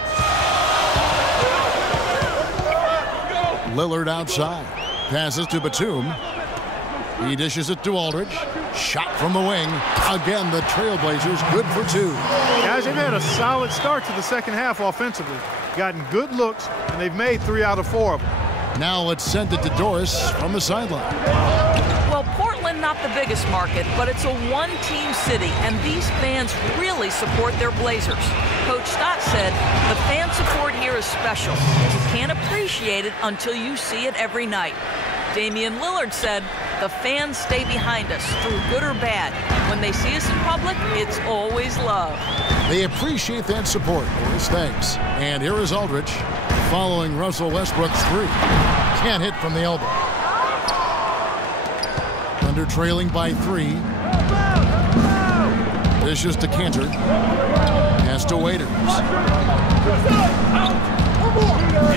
Lillard outside. Passes to Batum. He dishes it to Aldridge. Shot from the wing. Again, the Trailblazers good for 2. Guys, they've had a solid start to the second half offensively. Gotten good looks, and they've made 3 out of 4 of them. Now let's send it to Doris from the sideline. Well, Portland, not the biggest market, but it's a one-team city, and these fans really support their Blazers. Coach Scott said, the fan support here is special. You can't appreciate it until you see it every night. Damian Lillard said, the fans stay behind us through good or bad. When they see us in public, it's always love. They appreciate that support. Boys, thanks. And here is Aldridge following Russell Westbrook's three. Can't hit from the elbow. Thunder trailing by 3. Dishes to Cantor. Pass to Waiters.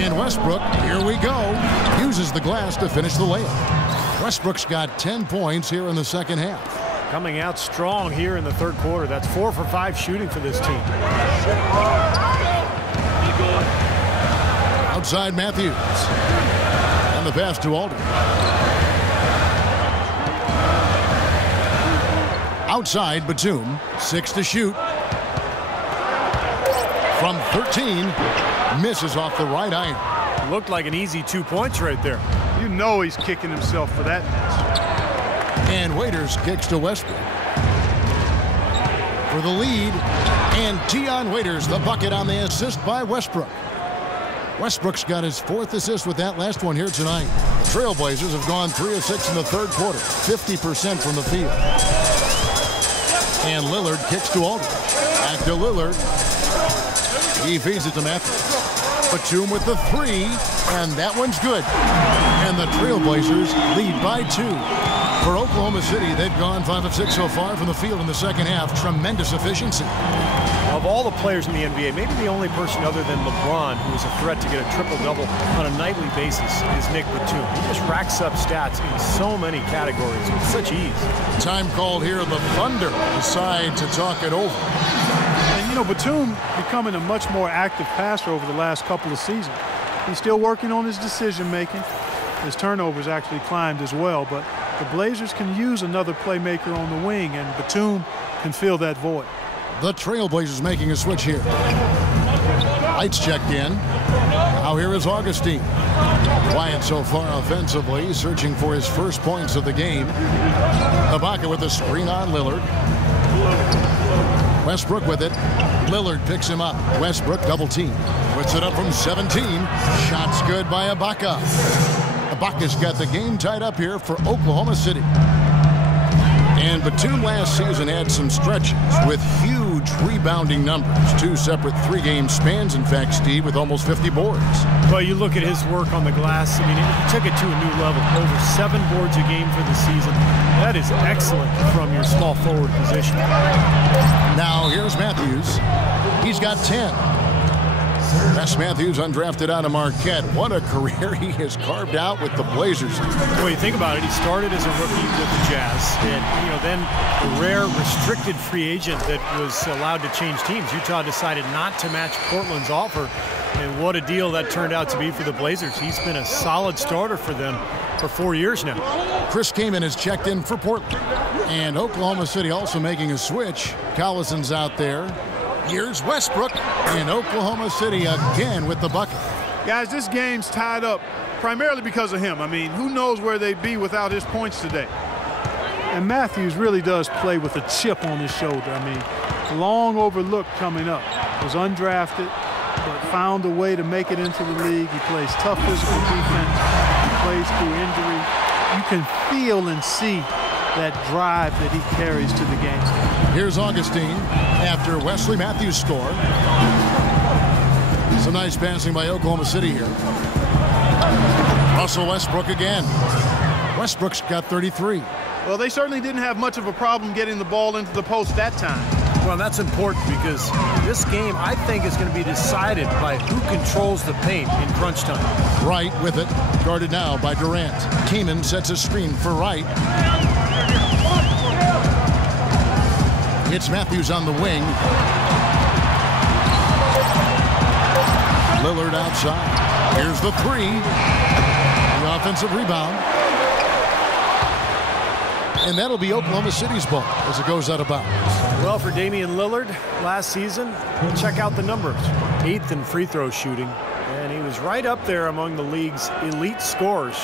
And Westbrook, here we go, uses the glass to finish the layup. Westbrook's got 10 points here in the second half. Coming out strong here in the third quarter. That's 4 for 5 shooting for this team. Outside Matthews. And the pass to Aldridge. Outside Batum. 6 to shoot. From 13. Misses off the right iron. Looked like an easy 2 points right there. You know he's kicking himself for that miss. And Waiters kicks to Westbrook. For the lead. And Dion Waiters, the bucket on the assist by Westbrook. Westbrook's got his 4th assist with that last one here tonight. The Trailblazers have gone 3 of 6 in the third quarter. 50% from the field. And Lillard kicks to Aldridge. Back to Lillard. He feeds it to Matthews. Batum with the 3. And that one's good. And the Trailblazers lead by 2. For Oklahoma City, they've gone 5 of 6 so far from the field in the second half. Tremendous efficiency. Of all the players in the NBA, maybe the only person other than LeBron who is a threat to get a triple-double on a nightly basis is Nick Batum. He just racks up stats in so many categories with such ease. Time called here. The Thunder decide to talk it over. And, you know, Batum becoming a much more active passer over the last couple of seasons. He's still working on his decision-making. His turnovers actually climbed as well, but the Blazers can use another playmaker on the wing, and Batum can fill that void. The Trailblazers making a switch here. Lights checked in. Now here is Augustine. Quiet so far offensively, searching for his first points of the game. Ibaka with the screen on Lillard. Westbrook with it. Lillard picks him up. Westbrook double team. Puts it up from 17. Shots good by Ibaka. Ibaka's got the game tied up here for Oklahoma City. And Batum last season had some stretches with huge rebounding numbers. 2 separate 3-game spans, in fact, Steve, with almost 50 boards. Well, you look at his work on the glass. I mean, he took it to a new level. Over 7 boards a game for the season. That is excellent from your small forward position. Now here's Matthews. He's got 10. Wes Matthews, undrafted out of Marquette. What a career he has carved out with the Blazers. Well, you think about it, he started as a rookie with the Jazz, and then a rare restricted free agent that was allowed to change teams. Utah decided not to match Portland's offer, and what a deal that turned out to be for the Blazers. He's been a solid starter for them for 4 years now. Chris Kaman has checked in for Portland, and Oklahoma City also making a switch. Collison's out there. Here's Westbrook in Oklahoma City again with the bucket. Guys, this game's tied up primarily because of him. I mean, who knows where they'd be without his points today. And Matthews really does play with a chip on his shoulder. I mean, long overlooked coming up. Was undrafted, but found a way to make it into the league. He plays tough physical defense. He plays through injury. You can feel and see that drive that he carries to the game. Here's Augustine after Wesley Matthews scored. Some nice passing by Oklahoma City here. Russell Westbrook again. Westbrook's got 33. Well, they certainly didn't have much of a problem getting the ball into the post that time. Well, that's important because this game, I think, is going to be decided by who controls the paint in crunch time. Wright with it, guarded now by Durant. Kaman sets a screen for Wright. It's Matthews on the wing. Lillard outside. Here's the 3. The offensive rebound. And that'll be Oklahoma City's ball as it goes out of bounds. Well, for Damian Lillard last season, check out the numbers. 8th in free throw shooting. And he was right up there among the league's elite scorers,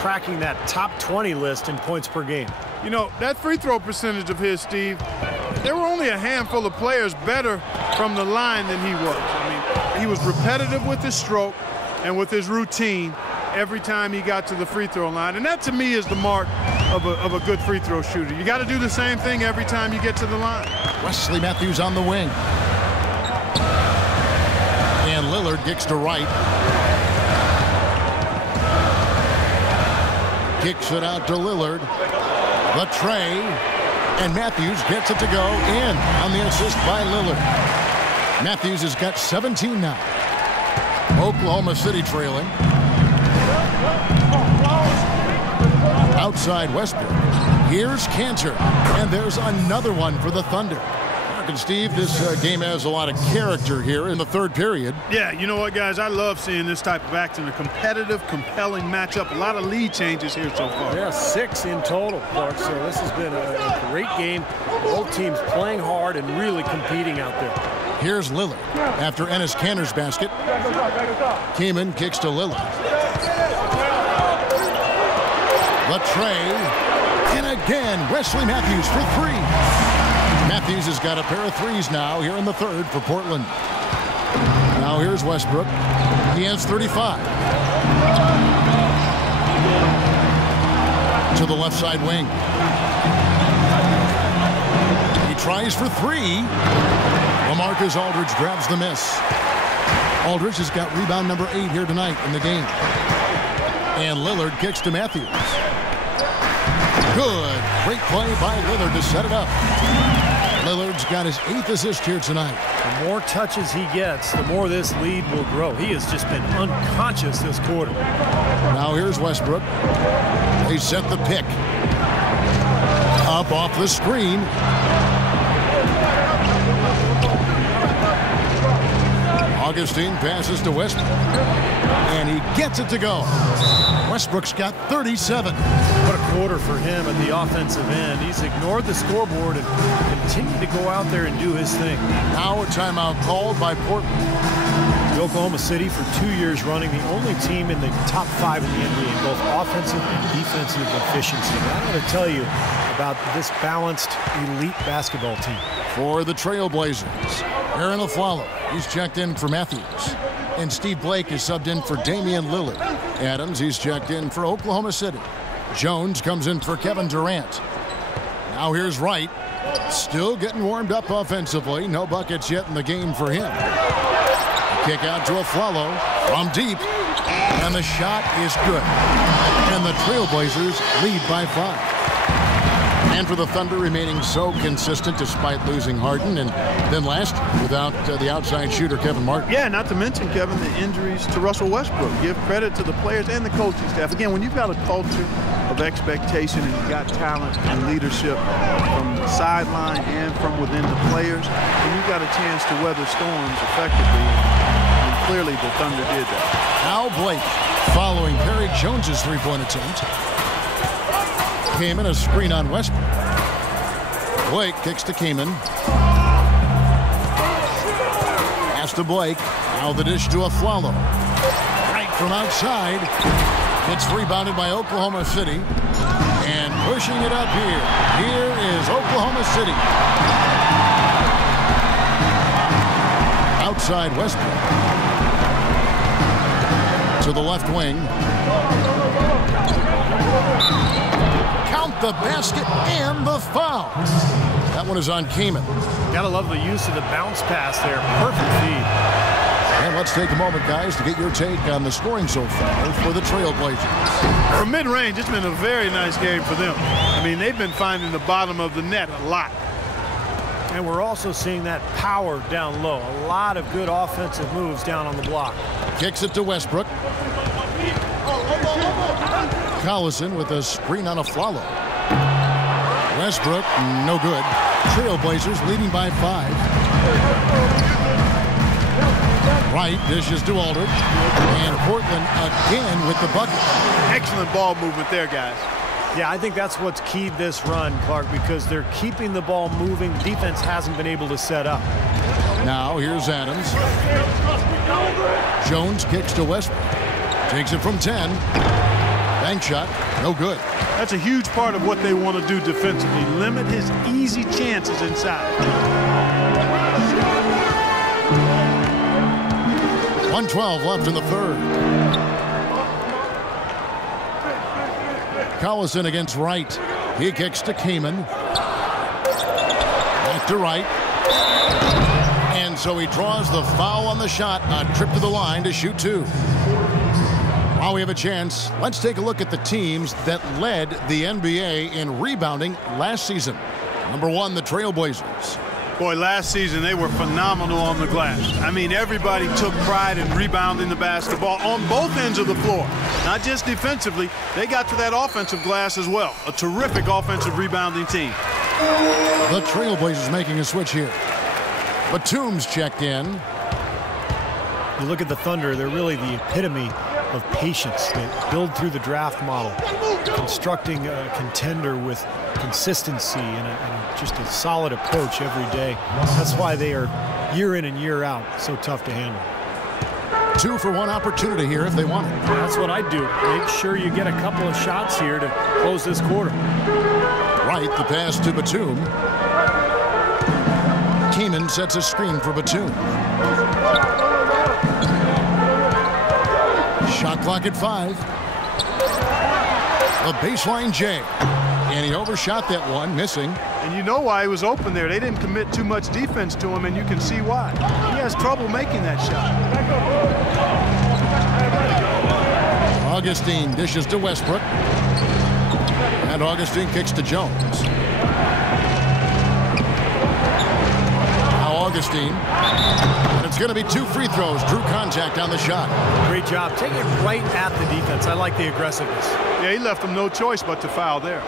cracking that top 20 list in points per game. You know, that free throw percentage of his, Steve, there were only a handful of players better from the line than he was. I mean, he was repetitive with his stroke and with his routine every time he got to the free throw line. And that, to me, is the mark of a good free throw shooter. You got to do the same thing every time you get to the line. Wesley Matthews on the wing. And Lillard kicks to Wright. Kicks it out to Lillard. The tray. And Matthews gets it to go in on the assist by Lillard. Matthews has got 17 now. Oklahoma City trailing. Outside Westbrook. Here's Cantor. And there's another one for the Thunder. And Steve, this game has a lot of character here in the third period. Yeah, you know what, guys? I love seeing this type of action. A competitive, compelling matchup. A lot of lead changes here so far. Yeah, 6 in total, Clark. So this has been a great game. Both teams playing hard and really competing out there. Here's Lillard after Enes Kanter's basket. Kaman kicks to Lillard. The tray. And again, Wesley Matthews for 3. Matthews has got a pair of threes now here in the third for Portland. Now here's Westbrook. He has 35. To the left side wing. He tries for 3. LaMarcus Aldridge grabs the miss. Aldridge has got rebound number 8 here tonight in the game. And Lillard kicks to Matthews. Good. Great play by Lillard to set it up. Lillard's got his 8th assist here tonight. The more touches he gets, the more this lead will grow. He has just been unconscious this quarter. Now here's Westbrook. They set the pick. Up off the screen. Augustine passes to Westbrook. And he gets it to go. Westbrook's got 37. What a quarter for him at the offensive end. He's ignored the scoreboard and continued to go out there and do his thing. Now a timeout called by Portland. Oklahoma City for 2 years running, the only team in the top 5 in the NBA in both offensive and defensive efficiency. And I want to tell you about this balanced elite basketball team. For the Trailblazers, Aaron Aflalo. He's checked in for Matthews. And Steve Blake is subbed in for Damian Lillard. Adams, he's checked in for Oklahoma City. Jones comes in for Kevin Durant. Now here's Wright. Still getting warmed up offensively. No buckets yet in the game for him. Kick out to Aflalo from deep. And the shot is good. And the Trailblazers lead by 5. And for the Thunder remaining so consistent despite losing Harden and then last year without the outside shooter Kevin Martin. Yeah, not to mention, Kevin, the injuries to Russell Westbrook. Give credit to the players and the coaching staff. Again, when you've got a culture of expectation and you've got talent and leadership from the sideline and from within the players, and you've got a chance to weather storms effectively. And clearly the Thunder did that. Now Blake following Perry Jones's three-point attempt. Kaman, a screen on Westbrook. Blake kicks to Kaman. Pass to Blake. Now the dish to Aflalo. Right from outside. It's rebounded by Oklahoma City. And pushing it up here. Here is Oklahoma City. Outside Westbrook. To the left wing. Count the basket and the foul. That one is on Kaman. Gotta love the use of the bounce pass there. Perfect feed. And let's take a moment, guys, to get your take on the scoring so far for the Trailblazers. From mid-range, it's been a very nice game for them. I mean, they've been finding the bottom of the net a lot. And we're also seeing that power down low. A lot of good offensive moves down on the block. Kicks it to Westbrook. Collison with a screen on Aflalo. Westbrook, no good. Trailblazers leading by 5. Wright dishes to Aldridge. And Portland again with the bucket. Excellent ball movement there, guys. Yeah, I think that's what's keyed this run, Clark, because they're keeping the ball moving. Defense hasn't been able to set up. Now here's Adams. Jones kicks to Westbrook. Takes it from 10. Bank shot, no good. That's a huge part of what they want to do defensively. Limit his easy chances inside. 1:12 left in the third. Collison against Wright. He kicks to Kaman. Back to Wright. And so he draws the foul on the shot, a trip to the line to shoot 2. While we have a chance, let's take a look at the teams that led the NBA in rebounding last season. Number 1, the Trailblazers. Boy, last season they were phenomenal on the glass. I mean, everybody took pride in rebounding the basketball on both ends of the floor. Not just defensively, they got to that offensive glass as well. A terrific offensive rebounding team. The Trailblazers making a switch here. Batum's checked in. You look at the Thunder, they're really the epitome of patience. They build through the draft model, constructing a contender with consistency and just a solid approach every day. That's why they are year in and year out so tough to handle. 2-for-1 opportunity here if they want it. That's what I do. Make sure you get a couple of shots here to close this quarter. Right, the pass to Batum. Keenan sets a screen for Batum. Shot clock at 5. The baseline J. And he overshot that one, missing. And you know why he was open there. They didn't commit too much defense to him, and you can see why. He has trouble making that shot. Augustine dishes to Westbrook. And Augustine kicks to Jones. Now Augustine. And it's going to be 2 free throws. Drew contact on the shot. Great job. Take it right at the defense. I like the aggressiveness. Yeah, he left them no choice but to foul there.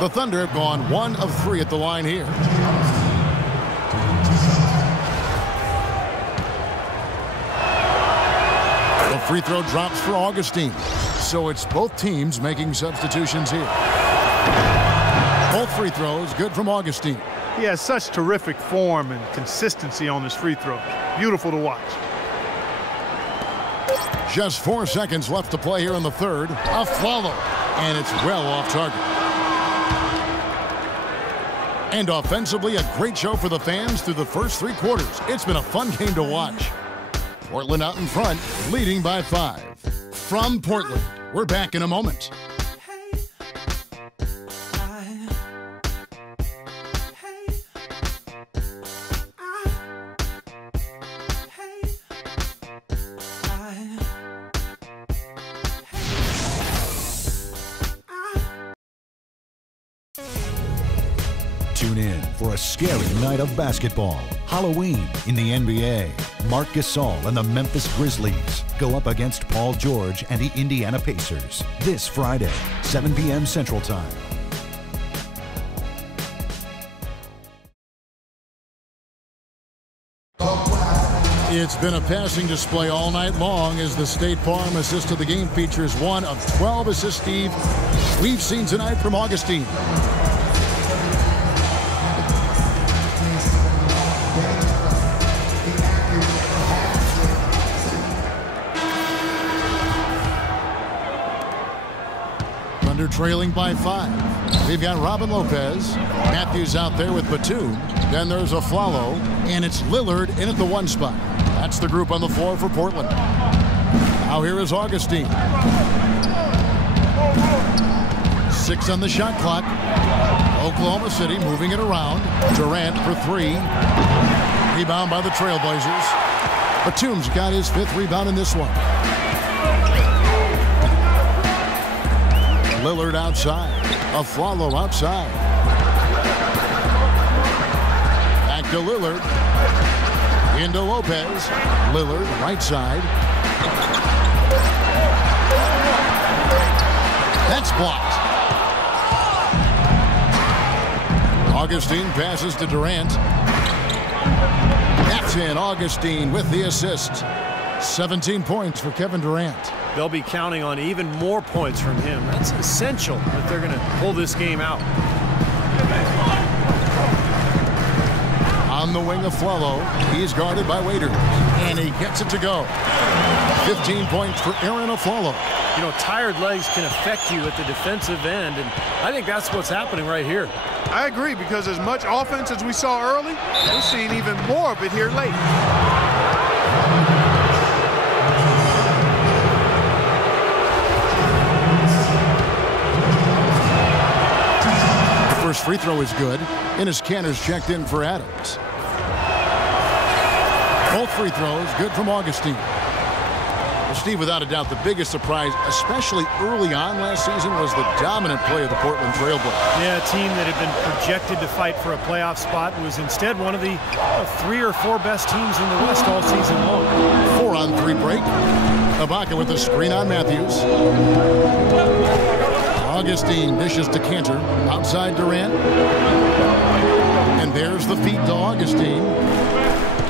The Thunder have gone 1 of 3 at the line here. The free throw drops for Augustine. So it's both teams making substitutions here. Both free throws good from Augustine. He has such terrific form and consistency on his free throw. Beautiful to watch. Just 4 seconds left to play here in the third. A follow. And it's well off target. And offensively, a great show for the fans through the first 3 quarters. It's been a fun game to watch. Portland out in front, leading by 5. From Portland, we're back in a moment. Tune in for a scary night of basketball. Halloween in the NBA. Marc Gasol and the Memphis Grizzlies go up against Paul George and the Indiana Pacers this Friday, 7 p.m. Central Time. It's been a passing display all night long as the State Farm assist of the game features 1 of 12 assists, Steve, we've seen tonight from Augustine. Thunder trailing by 5. We've got Robin Lopez. Matthews out there with Batum. Then there's a Aflalo, and it's Lillard in at the 1 spot. That's the group on the floor for Portland. Now here is Augustine. 6 on the shot clock. Oklahoma City moving it around. Durant for 3. Rebound by the Trailblazers. Batum's got his 5th rebound in this one. Lillard outside. Aflalo outside. Back to Lillard. Into Lopez. Lillard right side. That's blocked. Augustine passes to Durant. That's in. Augustine with the assist. 17 points for Kevin Durant. They'll be counting on even more points from him. That's essential if they're going to pull this game out. On the wing of Aflalo, he's guarded by Waiters, and he gets it to go. 15 points for Aaron Aflalo. You know, tired legs can affect you at the defensive end, and I think that's what's happening right here. I agree, because as much offense as we saw early, we're seeing even more of it here late. First free throw is good, and his Canner's checked in for Adams. Both free throws good from Augustine. Well, Steve, without a doubt, the biggest surprise, especially early on last season, was the dominant play of the Portland Trail Blazers. Yeah, a team that had been projected to fight for a playoff spot was instead one of the 3 or 4 best teams in the West all season long. 4-on-3 break. Ibaka with the screen on Matthews. Augustine dishes to Cantor. Outside Durant. And there's the feed to Augustine.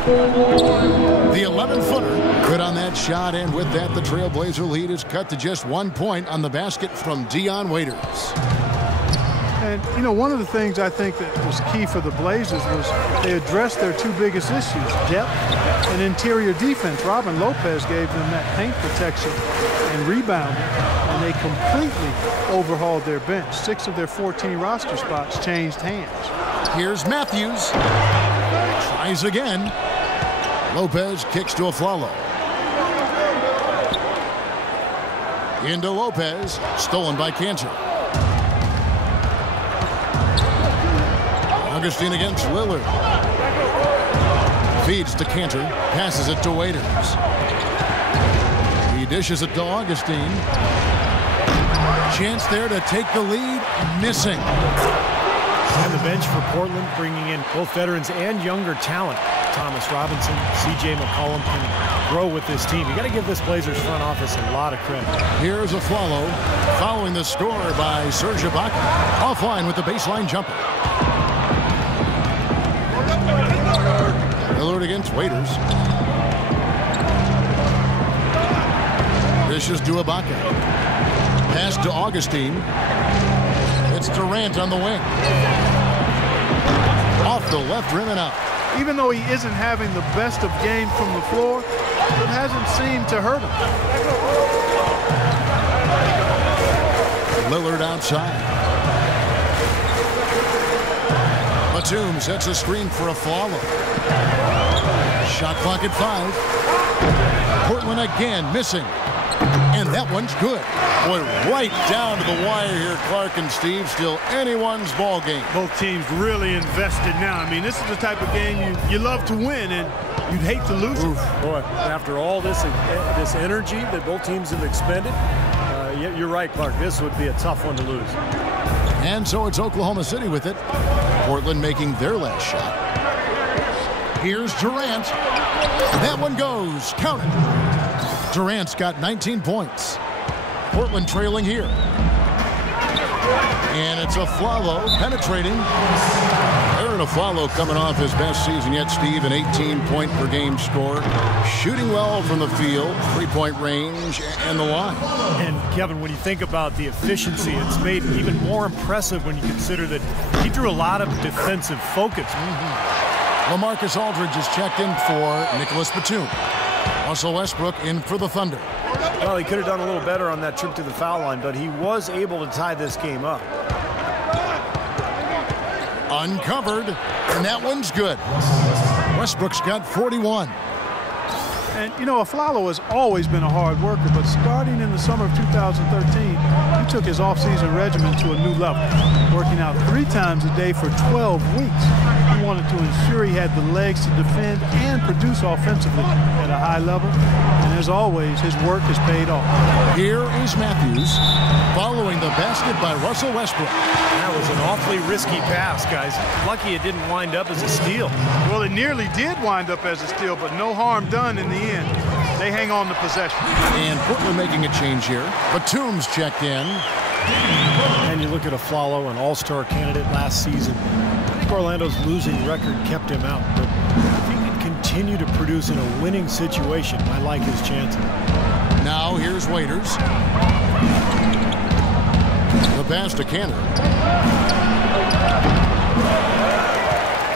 The 11-footer. Good on that shot, and with that, the Trailblazer lead is cut to just 1 point on the basket from Dion Waiters. And, you know, one of the things I think that was key for the Blazers was they addressed their 2 biggest issues, depth and interior defense. Robin Lopez gave them that paint protection and rebounding, and they completely overhauled their bench. 6 of their 14 roster spots changed hands. Here's Matthews. Tries again. Lopez kicks to Aflalo. Into Lopez. Stolen by Cantor. Augustine against Lillard. Feeds to Cantor. Passes it to Waiters. He dishes it to Augustine. Chance there to take the lead. Missing. And the bench for Portland bringing in both veterans and younger talent. Thomas Robinson, C.J. McCollum can grow with this team. You got to give this Blazers front office a lot of credit. Here's Aflalo following the score by Serge Ibaka. Offline with the baseline jumper. Lillard against Waiters. Dishes to Ibaka. Pass to Augustine. It's Durant on the wing. Off the left rim and out. Even though he isn't having the best of games from the floor, it hasn't seemed to hurt him. Lillard outside. Batum sets a screen for Aflalo. Shot clock at 5. Portland again missing. And that one's good. Boy, right down to the wire here, Clark and Steve. Still anyone's ball game. Both teams really invested now. I mean, this is the type of game you love to win, and you'd hate to lose it. Boy, after all this energy that both teams have expended, you're right, Clark. This would be a tough one to lose. And so it's Oklahoma City with it. Portland making their last shot. Here's Durant. That one goes. Count it. Durant's got 19 points. Portland trailing here. And it's Aflalo penetrating. Aaron Aflalo coming off his best season yet, Steve, an 18-point-per-game score. Shooting well from the field, 3-point range, and the line. And, Kevin, when you think about the efficiency, it's made even more impressive when you consider that he drew a lot of defensive focus. LaMarcus Aldridge is checked in for Nicholas Batum. Russell Westbrook in for the Thunder. Well, he could have done a little better on that trip to the foul line, but he was able to tie this game up. Uncovered, and that one's good. Westbrook's got 41. And, you know, Aflalo has always been a hard worker, but starting in the summer of 2013, he took his offseason regimen to a new level, working out 3 times a day for 12 weeks. He wanted to ensure he had the legs to defend and produce offensively at a high level. And as always, his work has paid off. Here is Matthews following the basket by Russell Westbrook. That was an awfully risky pass, guys. Lucky it didn't wind up as a steal. Well, it nearly did wind up as a steal, but no harm done in the end. They hang on to possession. And Portland making a change here. Batum's checked in. And you look at Aflalo, an all-star candidate last season. I think Orlando's losing record kept him out, but if he can continue to produce in a winning situation, I like his chances. Now here's Waiters. The pass to Cantor.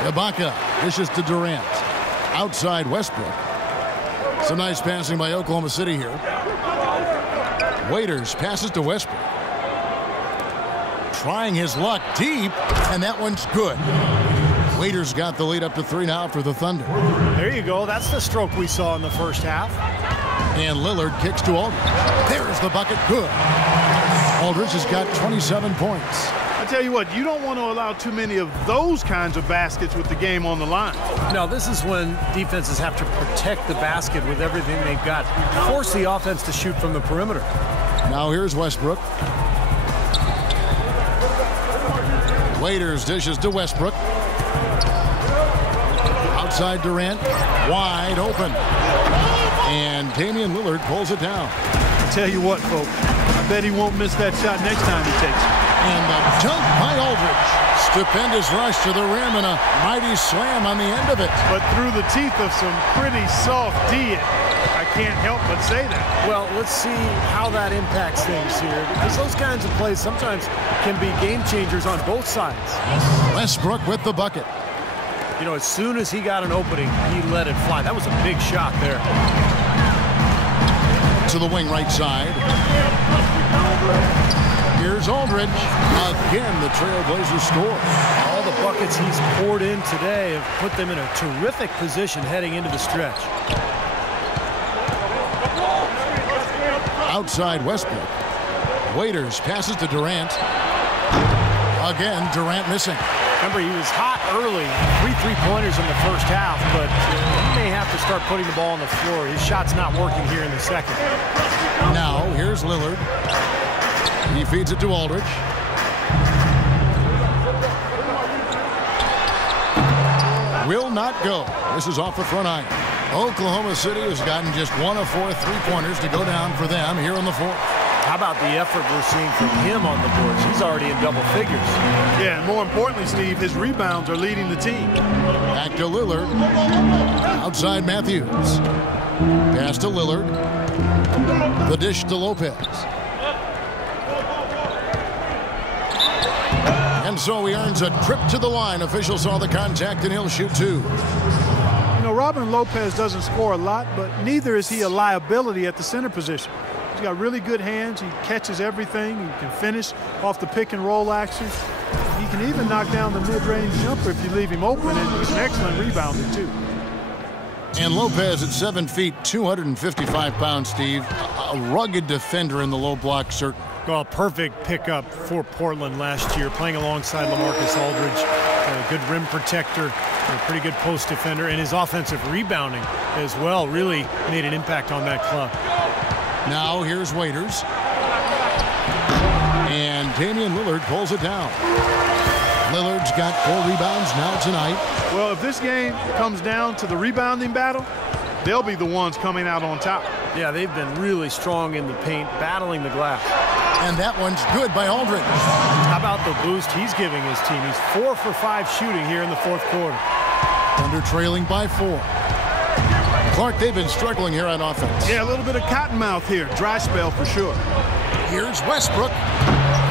Ibaka dishes to Durant. Outside Westbrook. Some nice passing by Oklahoma City here. Waiters passes to Westbrook. Trying his luck deep, and that one's good. Waiters got the lead up to 3 now for the Thunder. There you go. That's the stroke we saw in the first half. And Lillard kicks to Aldridge. There's the bucket. Good. Aldridge has got 27 points. I tell you what, you don't want to allow too many of those kinds of baskets with the game on the line. No, this is when defenses have to protect the basket with everything they've got. Force the offense to shoot from the perimeter. Now here's Westbrook. Waiters dishes to Westbrook. Outside Durant, wide open. And Damian Lillard pulls it down. I tell you what, folks, I bet he won't miss that shot next time he takes it. And the dunk by Aldridge. Stupendous rush to the rim and a mighty slam on the end of it. But through the teeth of some pretty soft D, I can't help but say that. Well, let's see how that impacts things here, because those kinds of plays sometimes can be game changers on both sides. Westbrook with the bucket. You know, as soon as he got an opening, he let it fly. That was a big shot there. To the wing right side. Here's Aldridge. Again, the Trailblazers score. All the buckets he's poured in today have put them in a terrific position heading into the stretch. Outside Westbrook. Waiters passes to Durant. Again, Durant missing. Remember, he was hot early. 3 3-pointers in the first half, but he may have to start putting the ball on the floor. His shot's not working here in the second. Now, here's Lillard. He feeds it to Aldridge. Will not go. This is off the front iron. Oklahoma City has gotten just 1 of 4 3-pointers to go down for them here in the fourth. How about the effort we're seeing from him on the boards? He's already in double figures. Yeah, and more importantly, Steve, his rebounds are leading the team. Back to Lillard. Outside Matthews. Pass to Lillard. The dish to Lopez. And so he earns a trip to the line. Officials saw the contact, and he'll shoot 2. You know, Robin Lopez doesn't score a lot, but neither is he a liability at the center position. He's got really good hands. He catches everything. He can finish off the pick and roll action. He can even knock down the mid-range jumper if you leave him open, and he's an excellent rebounder, too. And Lopez at 7 feet, 255 pounds, Steve. A rugged defender in the low block, certainly. Well, perfect pickup for Portland last year, playing alongside LaMarcus Aldridge. A good rim protector, a pretty good post defender, and his offensive rebounding as well really made an impact on that club. Now here's Waiters. And Damian Lillard pulls it down. Lillard's got 4 rebounds now tonight. Well, if this game comes down to the rebounding battle, they'll be the ones coming out on top. Yeah, they've been really strong in the paint, battling the glass. And that one's good by Aldridge. How about the boost he's giving his team? He's 4 for 5 shooting here in the fourth quarter. Thunder trailing by 4. Clark, they've been struggling here on offense. Yeah, a little bit of cottonmouth here. Dry spell for sure. Here's Westbrook.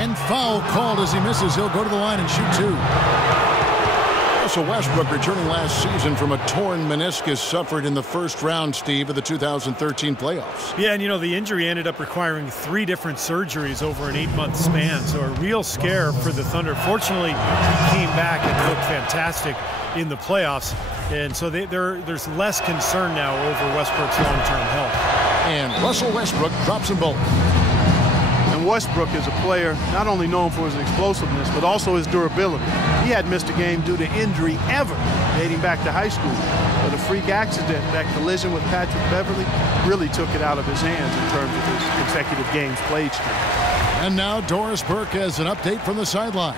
And foul called as he misses. He'll go to the line and shoot 2. Russell Westbrook returning last season from a torn meniscus suffered in the first round, Steve, of the 2013 playoffs. Yeah, and you know, the injury ended up requiring 3 different surgeries over an 8-month span, so a real scare for the Thunder. Fortunately, he came back and looked fantastic in the playoffs, and so there's less concern now over Westbrook's long-term health. And Russell Westbrook drops them both. And Westbrook is a player not only known for his explosiveness, but also his durability. He hadn't missed a game due to injury ever, dating back to high school. But a freak accident, that collision with Patrick Beverly, really took it out of his hands in terms of his consecutive games played streak. And now Doris Burke has an update from the sidelines.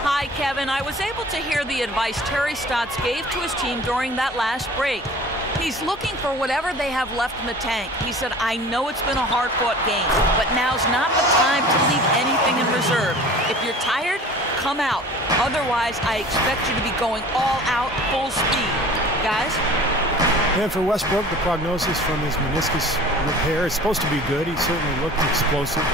Hi, Kevin. I was able to hear the advice Terry Stotts gave to his team during that last break. He's looking for whatever they have left in the tank. He said, I know it's been a hard-fought game, but now's not the time to leave anything in reserve. If you're tired, come out. Otherwise, I expect you to be going all out, full speed. Guys? And for Westbrook, the prognosis from his meniscus repair is supposed to be good. He certainly looked explosive.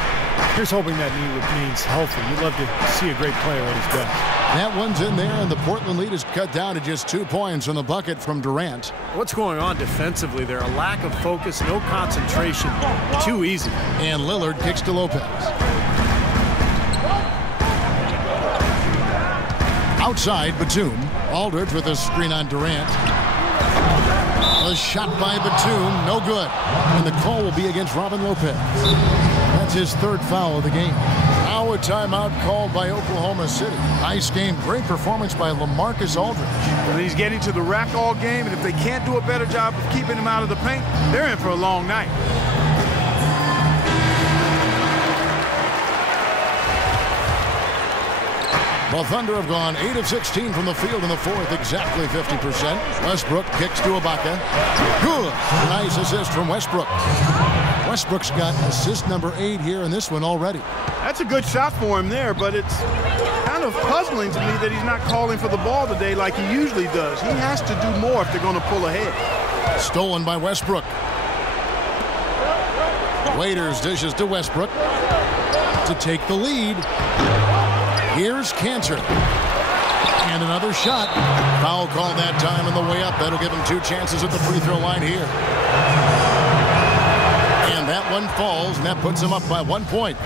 Here's hoping that knee remains healthy. You'd love to see a great player at his best. That one's in there, and the Portland lead is cut down to just 2 points on the bucket from Durant. What's going on defensively there? A lack of focus, no concentration. Too easy. And Lillard kicks to Lopez. Outside, Batum. Aldridge with a screen on Durant. A shot by Batum, no good. And the call will be against Robin Lopez. That's his 3rd foul of the game. Now Now a timeout called by Oklahoma City. Nice game. Great performance by LaMarcus Aldridge. And he's getting to the rack all game, and if they can't do a better job of keeping him out of the paint, they're in for a long night. The Thunder have gone 8 of 16 from the field in the fourth, exactly 50%. Westbrook kicks to Ibaka. Good. Nice assist from Westbrook. Westbrook's got assist number 8 here in this one already. That's a good shot for him there, but it's kind of puzzling to me that he's not calling for the ball today like he usually does. He has to do more if they're going to pull ahead. Stolen by Westbrook. Waiters dishes to Westbrook to take the lead. Here's Cantor. And another shot. Foul call that time on the way up. That'll give him 2 chances at the free throw line here. And that one falls, and that puts him up by 1 point.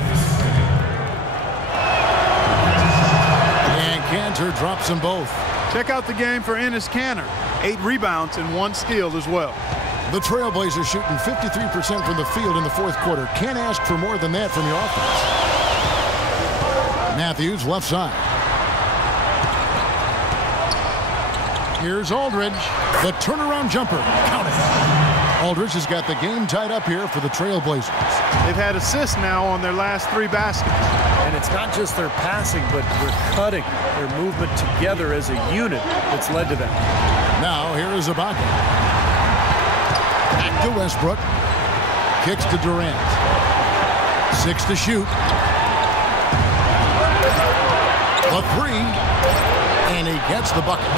And Cantor drops them both. Check out the game for Enes Kanter. 8 rebounds and 1 steal as well. The Trailblazers shooting 53% from the field in the fourth quarter. Can't ask for more than that from your offense. Matthews, left side. Here's Aldridge. The turnaround jumper. Count it. Aldridge has got the game tied up here for the Trailblazers. They've had assists now on their last 3 baskets. And it's not just their passing, but their cutting, their movement together as a unit that's led to that. Now, here is Ibaka. Back to Westbrook. Kicks to Durant. 6 to shoot. The 3, and he gets the bucket.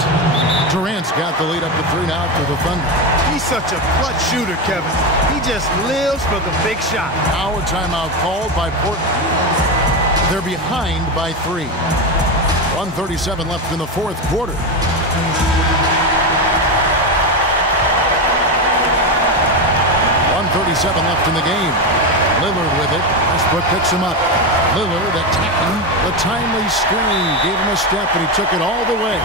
Durant's got the lead up to 3 now for the Thunder. He's such a clutch shooter, Kevin. He just lives for the big shot. Now a timeout called by Portland. They're behind by 3. 1:37 left in the fourth quarter. 1:37 left in the game. Lillard with it. Westbrook picks him up. Lillard attacking the timely screen. Gave him a step, and he took it all the way.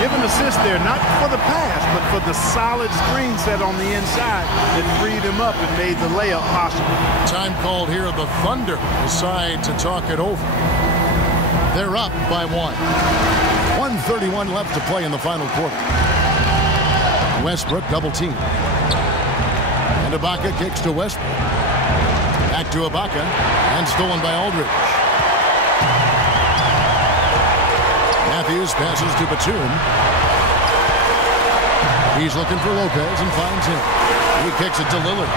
Give an assist there, not for the pass, but for the solid screen set on the inside that freed him up and made the layup possible. Time called here. The Thunder decide to talk it over. They're up by 1. 1:31 left to play in the final quarter. Westbrook double team. And Ibaka kicks to Westbrook. Back to Ibaka, and stolen by Aldridge. Matthews passes to Batum. He's looking for Lopez and finds him. He kicks it to Lillard.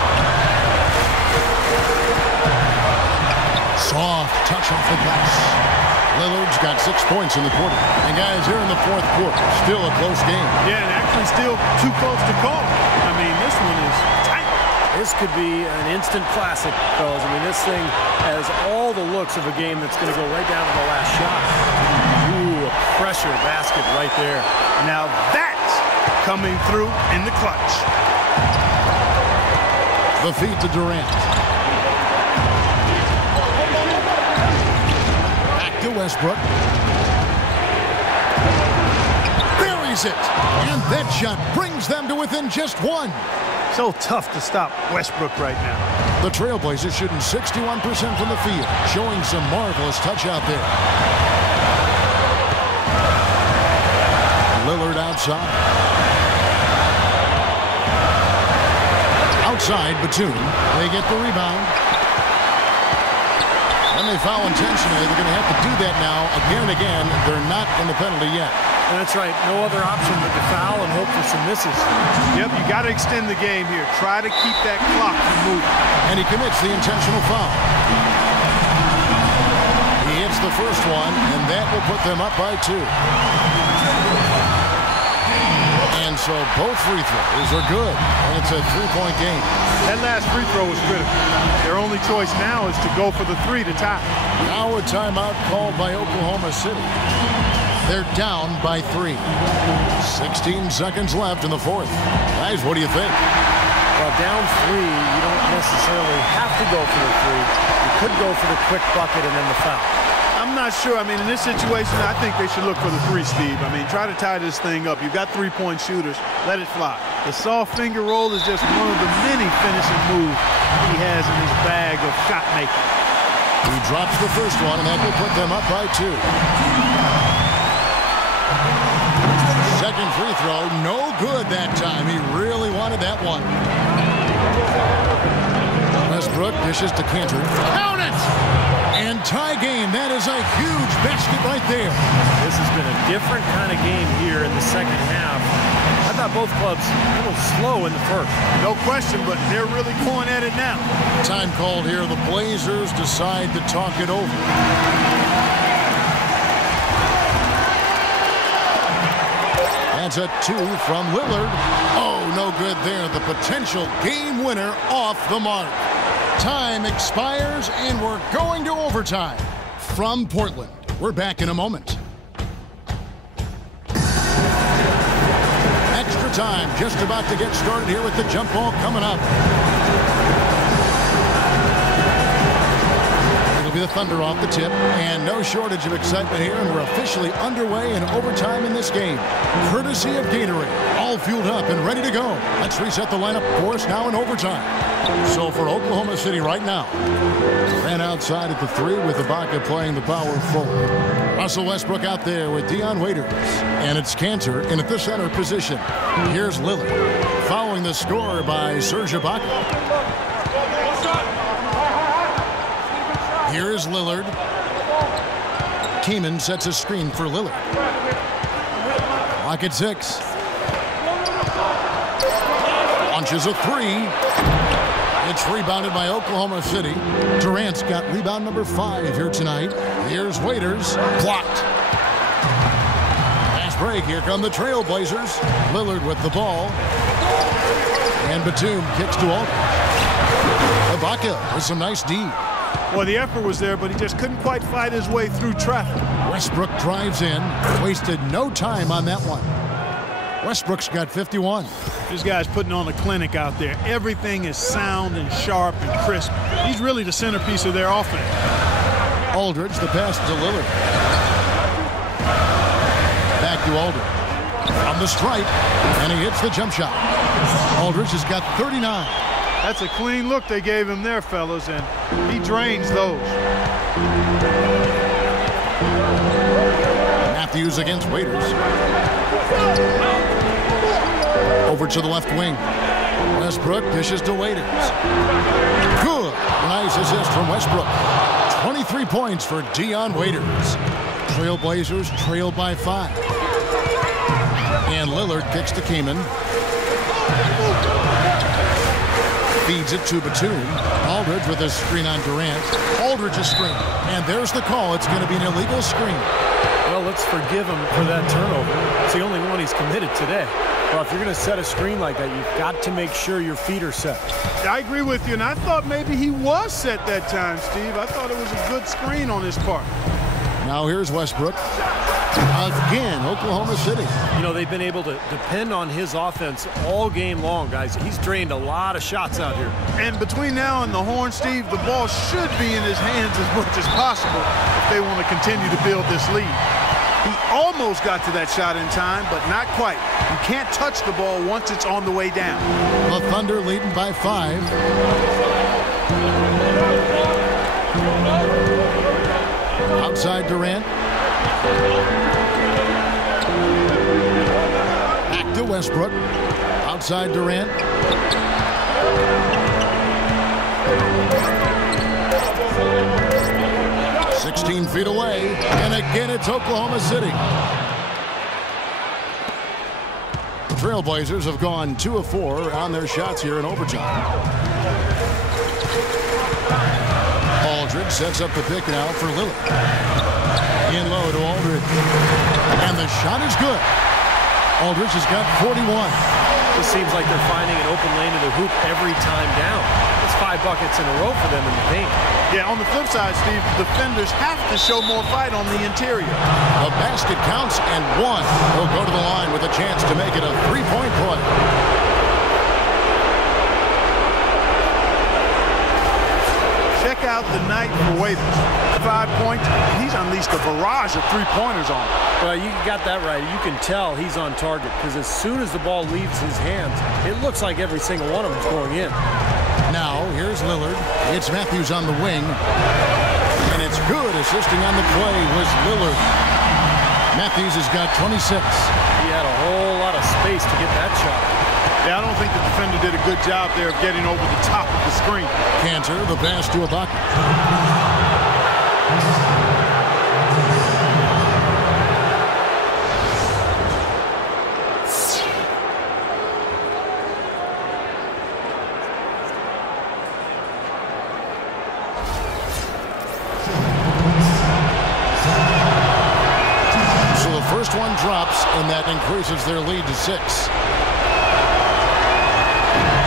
Soft touch off the glass. Lillard's got 6 points in the quarter. And guys, here in the fourth quarter, still a close game. Yeah, and actually still too close to call. I mean, this one is tight. This could be an instant classic, fellas. I mean, this thing has all the looks of a game that's going to go right down to the last shot. Ooh, a pressure basket right there. Now that's coming through in the clutch. The feed to Durant. Back to Westbrook. Buries it. And that shot brings them to within just 1. So tough to stop Westbrook right now. The Trailblazers shooting 61% from the field, showing some marvelous touch out there. Lillard outside. Outside, Batum. They get the rebound. When they foul intentionally, they're going to have to do that now again and again. They're not in the penalty yet. That's right. No other option but to foul and hope for some misses. Yep, you got to extend the game here. Try to keep that clock from moving. And he commits the intentional foul. He hits the first one, and that will put them up by 2. And so both free throws are good, and it's a 3-point game. That last free throw was critical. Their only choice now is to go for the 3 to tie. Now a timeout called by Oklahoma City. They're down by 3. 16 seconds left in the fourth. Guys, what do you think? Well, down 3, you don't necessarily have to go for the 3. You could go for the quick bucket and then the foul. I'm not sure. I mean, in this situation, I think they should look for the 3, Steve. I mean, try to tie this thing up. You've got 3-point shooters. Let it fly. The soft finger roll is just one of the many finishing moves he has in his bag of shot making. He drops the first one, and that will put them up by 2. Second free throw, no good that time. He really wanted that one. Westbrook dishes to Cantor. Count it! And tie game. That is a huge basket right there. This has been a different kind of game here in the second half. I thought both clubs a little slow in the first. No question, but they're really going at it now. Time called here. The Blazers decide to talk it over. That's a 2 from Lillard. Oh, no good there. The potential game winner off the mark. Time expires, and we're going to overtime. From Portland, we're back in a moment. Extra time, just about to get started here with the jump ball coming up. It'll be the Thunder off the tip, and no shortage of excitement here, and we're officially underway in overtime in this game. Courtesy of Gatorade, all fueled up and ready to go. Let's reset the lineup for us now in overtime. So for Oklahoma City right now, Durant outside at the 3 with Ibaka playing the power forward. Russell Westbrook out there with Dion Waiters. And it's Cantor in at the center position. Here's Lillard, following the score by Serge Ibaka. Here's Lillard. Keeman sets a screen for Lillard. Clock at 6. Launches a 3. It's rebounded by Oklahoma City. Durant's got rebound number 5 here tonight. Here's Waiters. Blocked. Fast break. Here come the Trailblazers. Lillard with the ball. And Batum kicks to Aldridge. Ibaka with some nice D. Well, the effort was there, but he just couldn't quite fight his way through traffic. Westbrook drives in. Wasted no time on that one. Westbrook's got 51. This guy's putting on a clinic out there. Everything is sound and sharp and crisp. He's really the centerpiece of their offense. Aldridge, the pass to Lillard. Back to Aldridge. On the stripe, and he hits the jump shot. Aldridge has got 39. That's a clean look they gave him there, fellas, and he drains those. Matthews against Waiters. Over to the left wing. Westbrook dishes to Waiters. Good. Nice assist from Westbrook. 23 points for Dion Waiters. Trailblazers trail by 5. And Lillard kicks to Keeman. Feeds it to Batum. Aldridge with a screen on Durant. Aldridge's screen. And there's the call. It's going to be an illegal screen. Well, let's forgive him for that turnover. It's the only one he's committed today. Well, if you're going to set a screen like that, you've got to make sure your feet are set. I agree with you, and I thought maybe he was set that time, Steve. I thought it was a good screen on his part. Now here's Westbrook. Again, Oklahoma City. You know, they've been able to depend on his offense all game long, guys. He's drained a lot of shots out here. And between now and the horn, Steve, the ball should be in his hands as much as possible if they want to continue to build this lead. He almost got to that shot in time, but not quite. You can't touch the ball once it's on the way down. The Thunder leading by 5. Outside Durant. Back to Westbrook. Outside Durant. "16 feet away, and again it's Oklahoma City." The Trailblazers have gone 2 of 4 on their shots here in overtime. Aldridge sets up the pick now for Lillard. In low to Aldridge. And the shot is good. Aldridge has got 41. It seems like they're finding an open lane to the hoop every time down. It's 5 buckets in a row for them in the paint. Yeah, on the flip side, Steve, defenders have to show more fight on the interior. The basket counts, and 1 will go to the line with a chance to make it a 3-point play. Check out the night for Waiters. 5 points. He's unleashed a barrage of 3-pointers on him. Well, you got that right. You can tell he's on target because as soon as the ball leaves his hands, it looks like every single one of them is going in. Now, here's Lillard. It's Matthews on the wing. Good assisting on the play was Lillard. Matthews has got 26. He had a whole lot of space to get that shot. Yeah, I don't think the defender did a good job there of getting over the top of the screen. Kanter, the pass to Ibaka. So the first one drops, and that increases their lead to 6.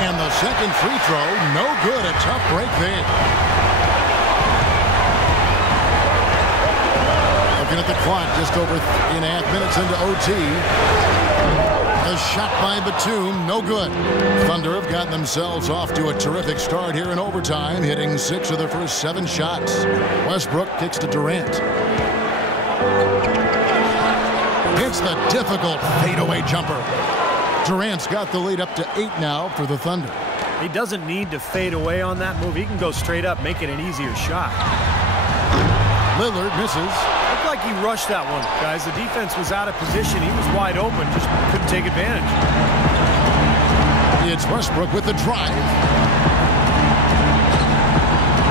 And the second free throw, no good. A tough break there. Looking at the clock, just over 3.5 minutes into OT. A shot by Batum, no good. Thunder have gotten themselves off to a terrific start here in overtime, hitting 6 of their first 7 shots. Westbrook kicks to Durant. It's the difficult fadeaway jumper. Durant's got the lead up to 8 now for the Thunder. He doesn't need to fade away on that move. He can go straight up, make it an easier shot. Lillard misses. Looked like he rushed that one, guys. The defense was out of position. He was wide open, just couldn't take advantage. It's Westbrook with the drive.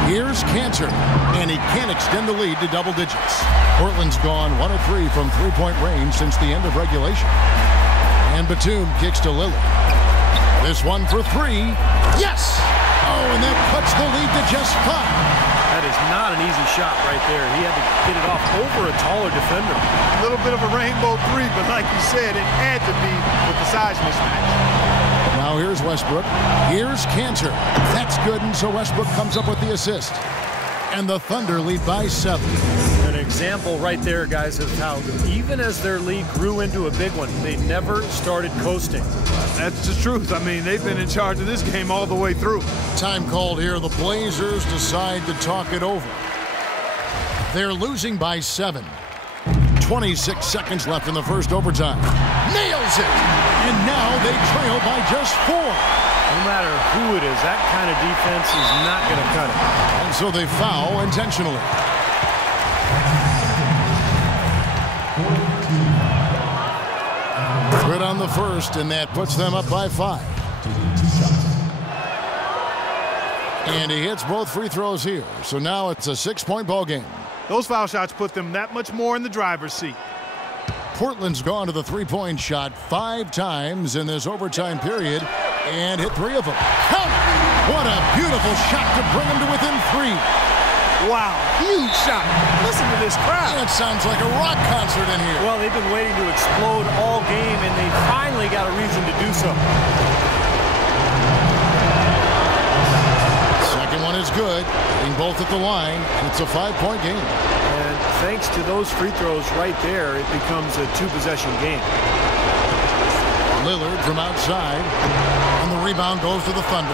Here's Kanter, and he can't extend the lead to double digits. Portland's gone 1 of 3 from three-point range since the end of regulation. And Batum kicks to Lillard. This one for 3. Yes! Oh, and that cuts the lead to just 5. That is not an easy shot right there. He had to get it off over a taller defender. A little bit of a rainbow 3, but like you said, it had to be with the size mismatch. Now here's Westbrook. Here's Kanter. That's good, and so Westbrook comes up with the assist. And the Thunder lead by 7. An example right there, guys, of how even as their lead grew into a big one, they never started coasting. That's the truth. I mean, they've been in charge of this game all the way through. Time called here. The Blazers decide to talk it over. They're losing by 7. 26 seconds left in the first overtime. Nails it! And now they trail by just 4. No matter who it is, that kind of defense is not going to cut it. And so they foul intentionally. Good on the first, and that puts them up by 5. And he hits both free throws here. So now it's a 6-point ball game. Those foul shots put them that much more in the driver's seat. Portland's gone to the three-point shot 5 times in this overtime period and hit 3 of them. Count it! What a beautiful shot to bring them to within 3. Wow, huge shot. Listen to this crowd. It sounds like a rock concert in here. Well, they've been waiting to explode all game, and they finally got a reason to do so. Second one is good. Hitting both at the line. It's a 5-point game. And thanks to those free throws right there, it becomes a 2-possession game. Lillard from outside. And the rebound goes to the Thunder.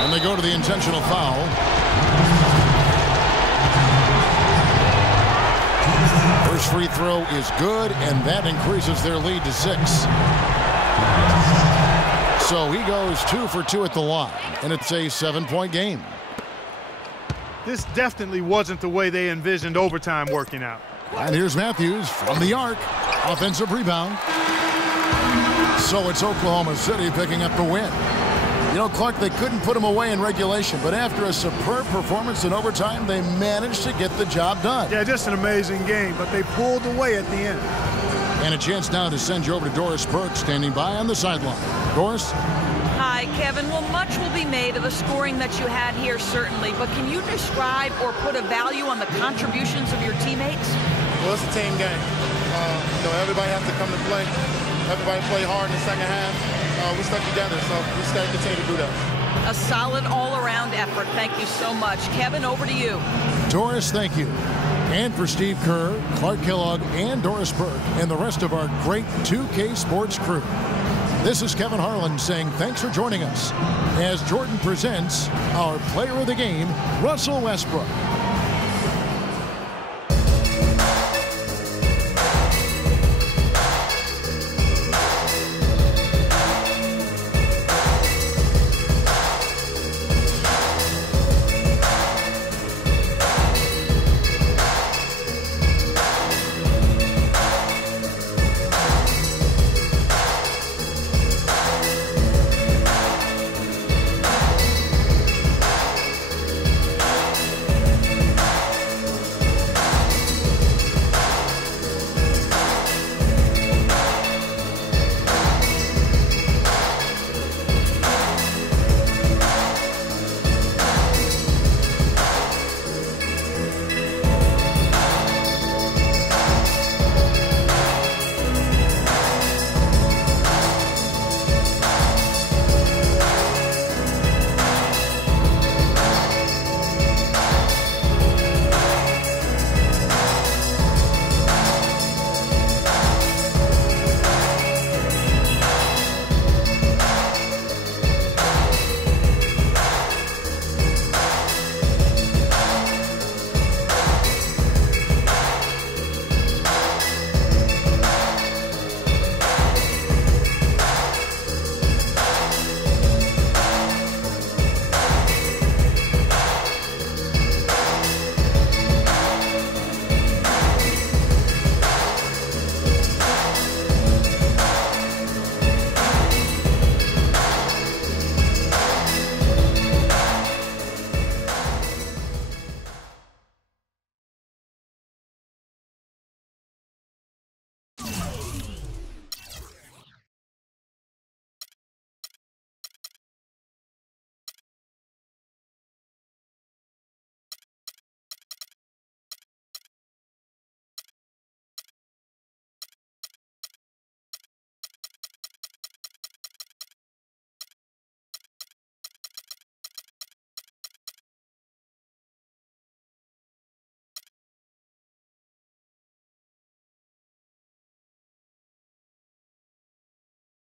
And they go to the intentional foul. First free throw is good, and that increases their lead to 6. So he goes 2 for 2 at the line, and it's a 7-point game. This definitely wasn't the way they envisioned overtime working out. And here's Matthews from the arc. Offensive rebound. So it's Oklahoma City picking up the win. You know, Clark, they couldn't put them away in regulation, but after a superb performance in overtime, they managed to get the job done. Yeah, just an amazing game, but they pulled away at the end. And a chance now to send you over to Doris Burke, standing by on the sideline. Doris? Hi, Kevin. Well, much will be made of the scoring that you had here, certainly, but can you describe or put a value on the contributions of your teammates? Well, it's a team game. Everybody has to come to play. Everybody play hard in the second half. We stuck together, so we just got to continue to do that. A solid all-around effort. Thank you so much. Kevin, over to you. Doris, thank you. And for Steve Kerr, Clark Kellogg, and Doris Burke, and the rest of our great 2K Sports crew. This is Kevin Harlan saying thanks for joining us as Jordan presents our player of the game, Russell Westbrook.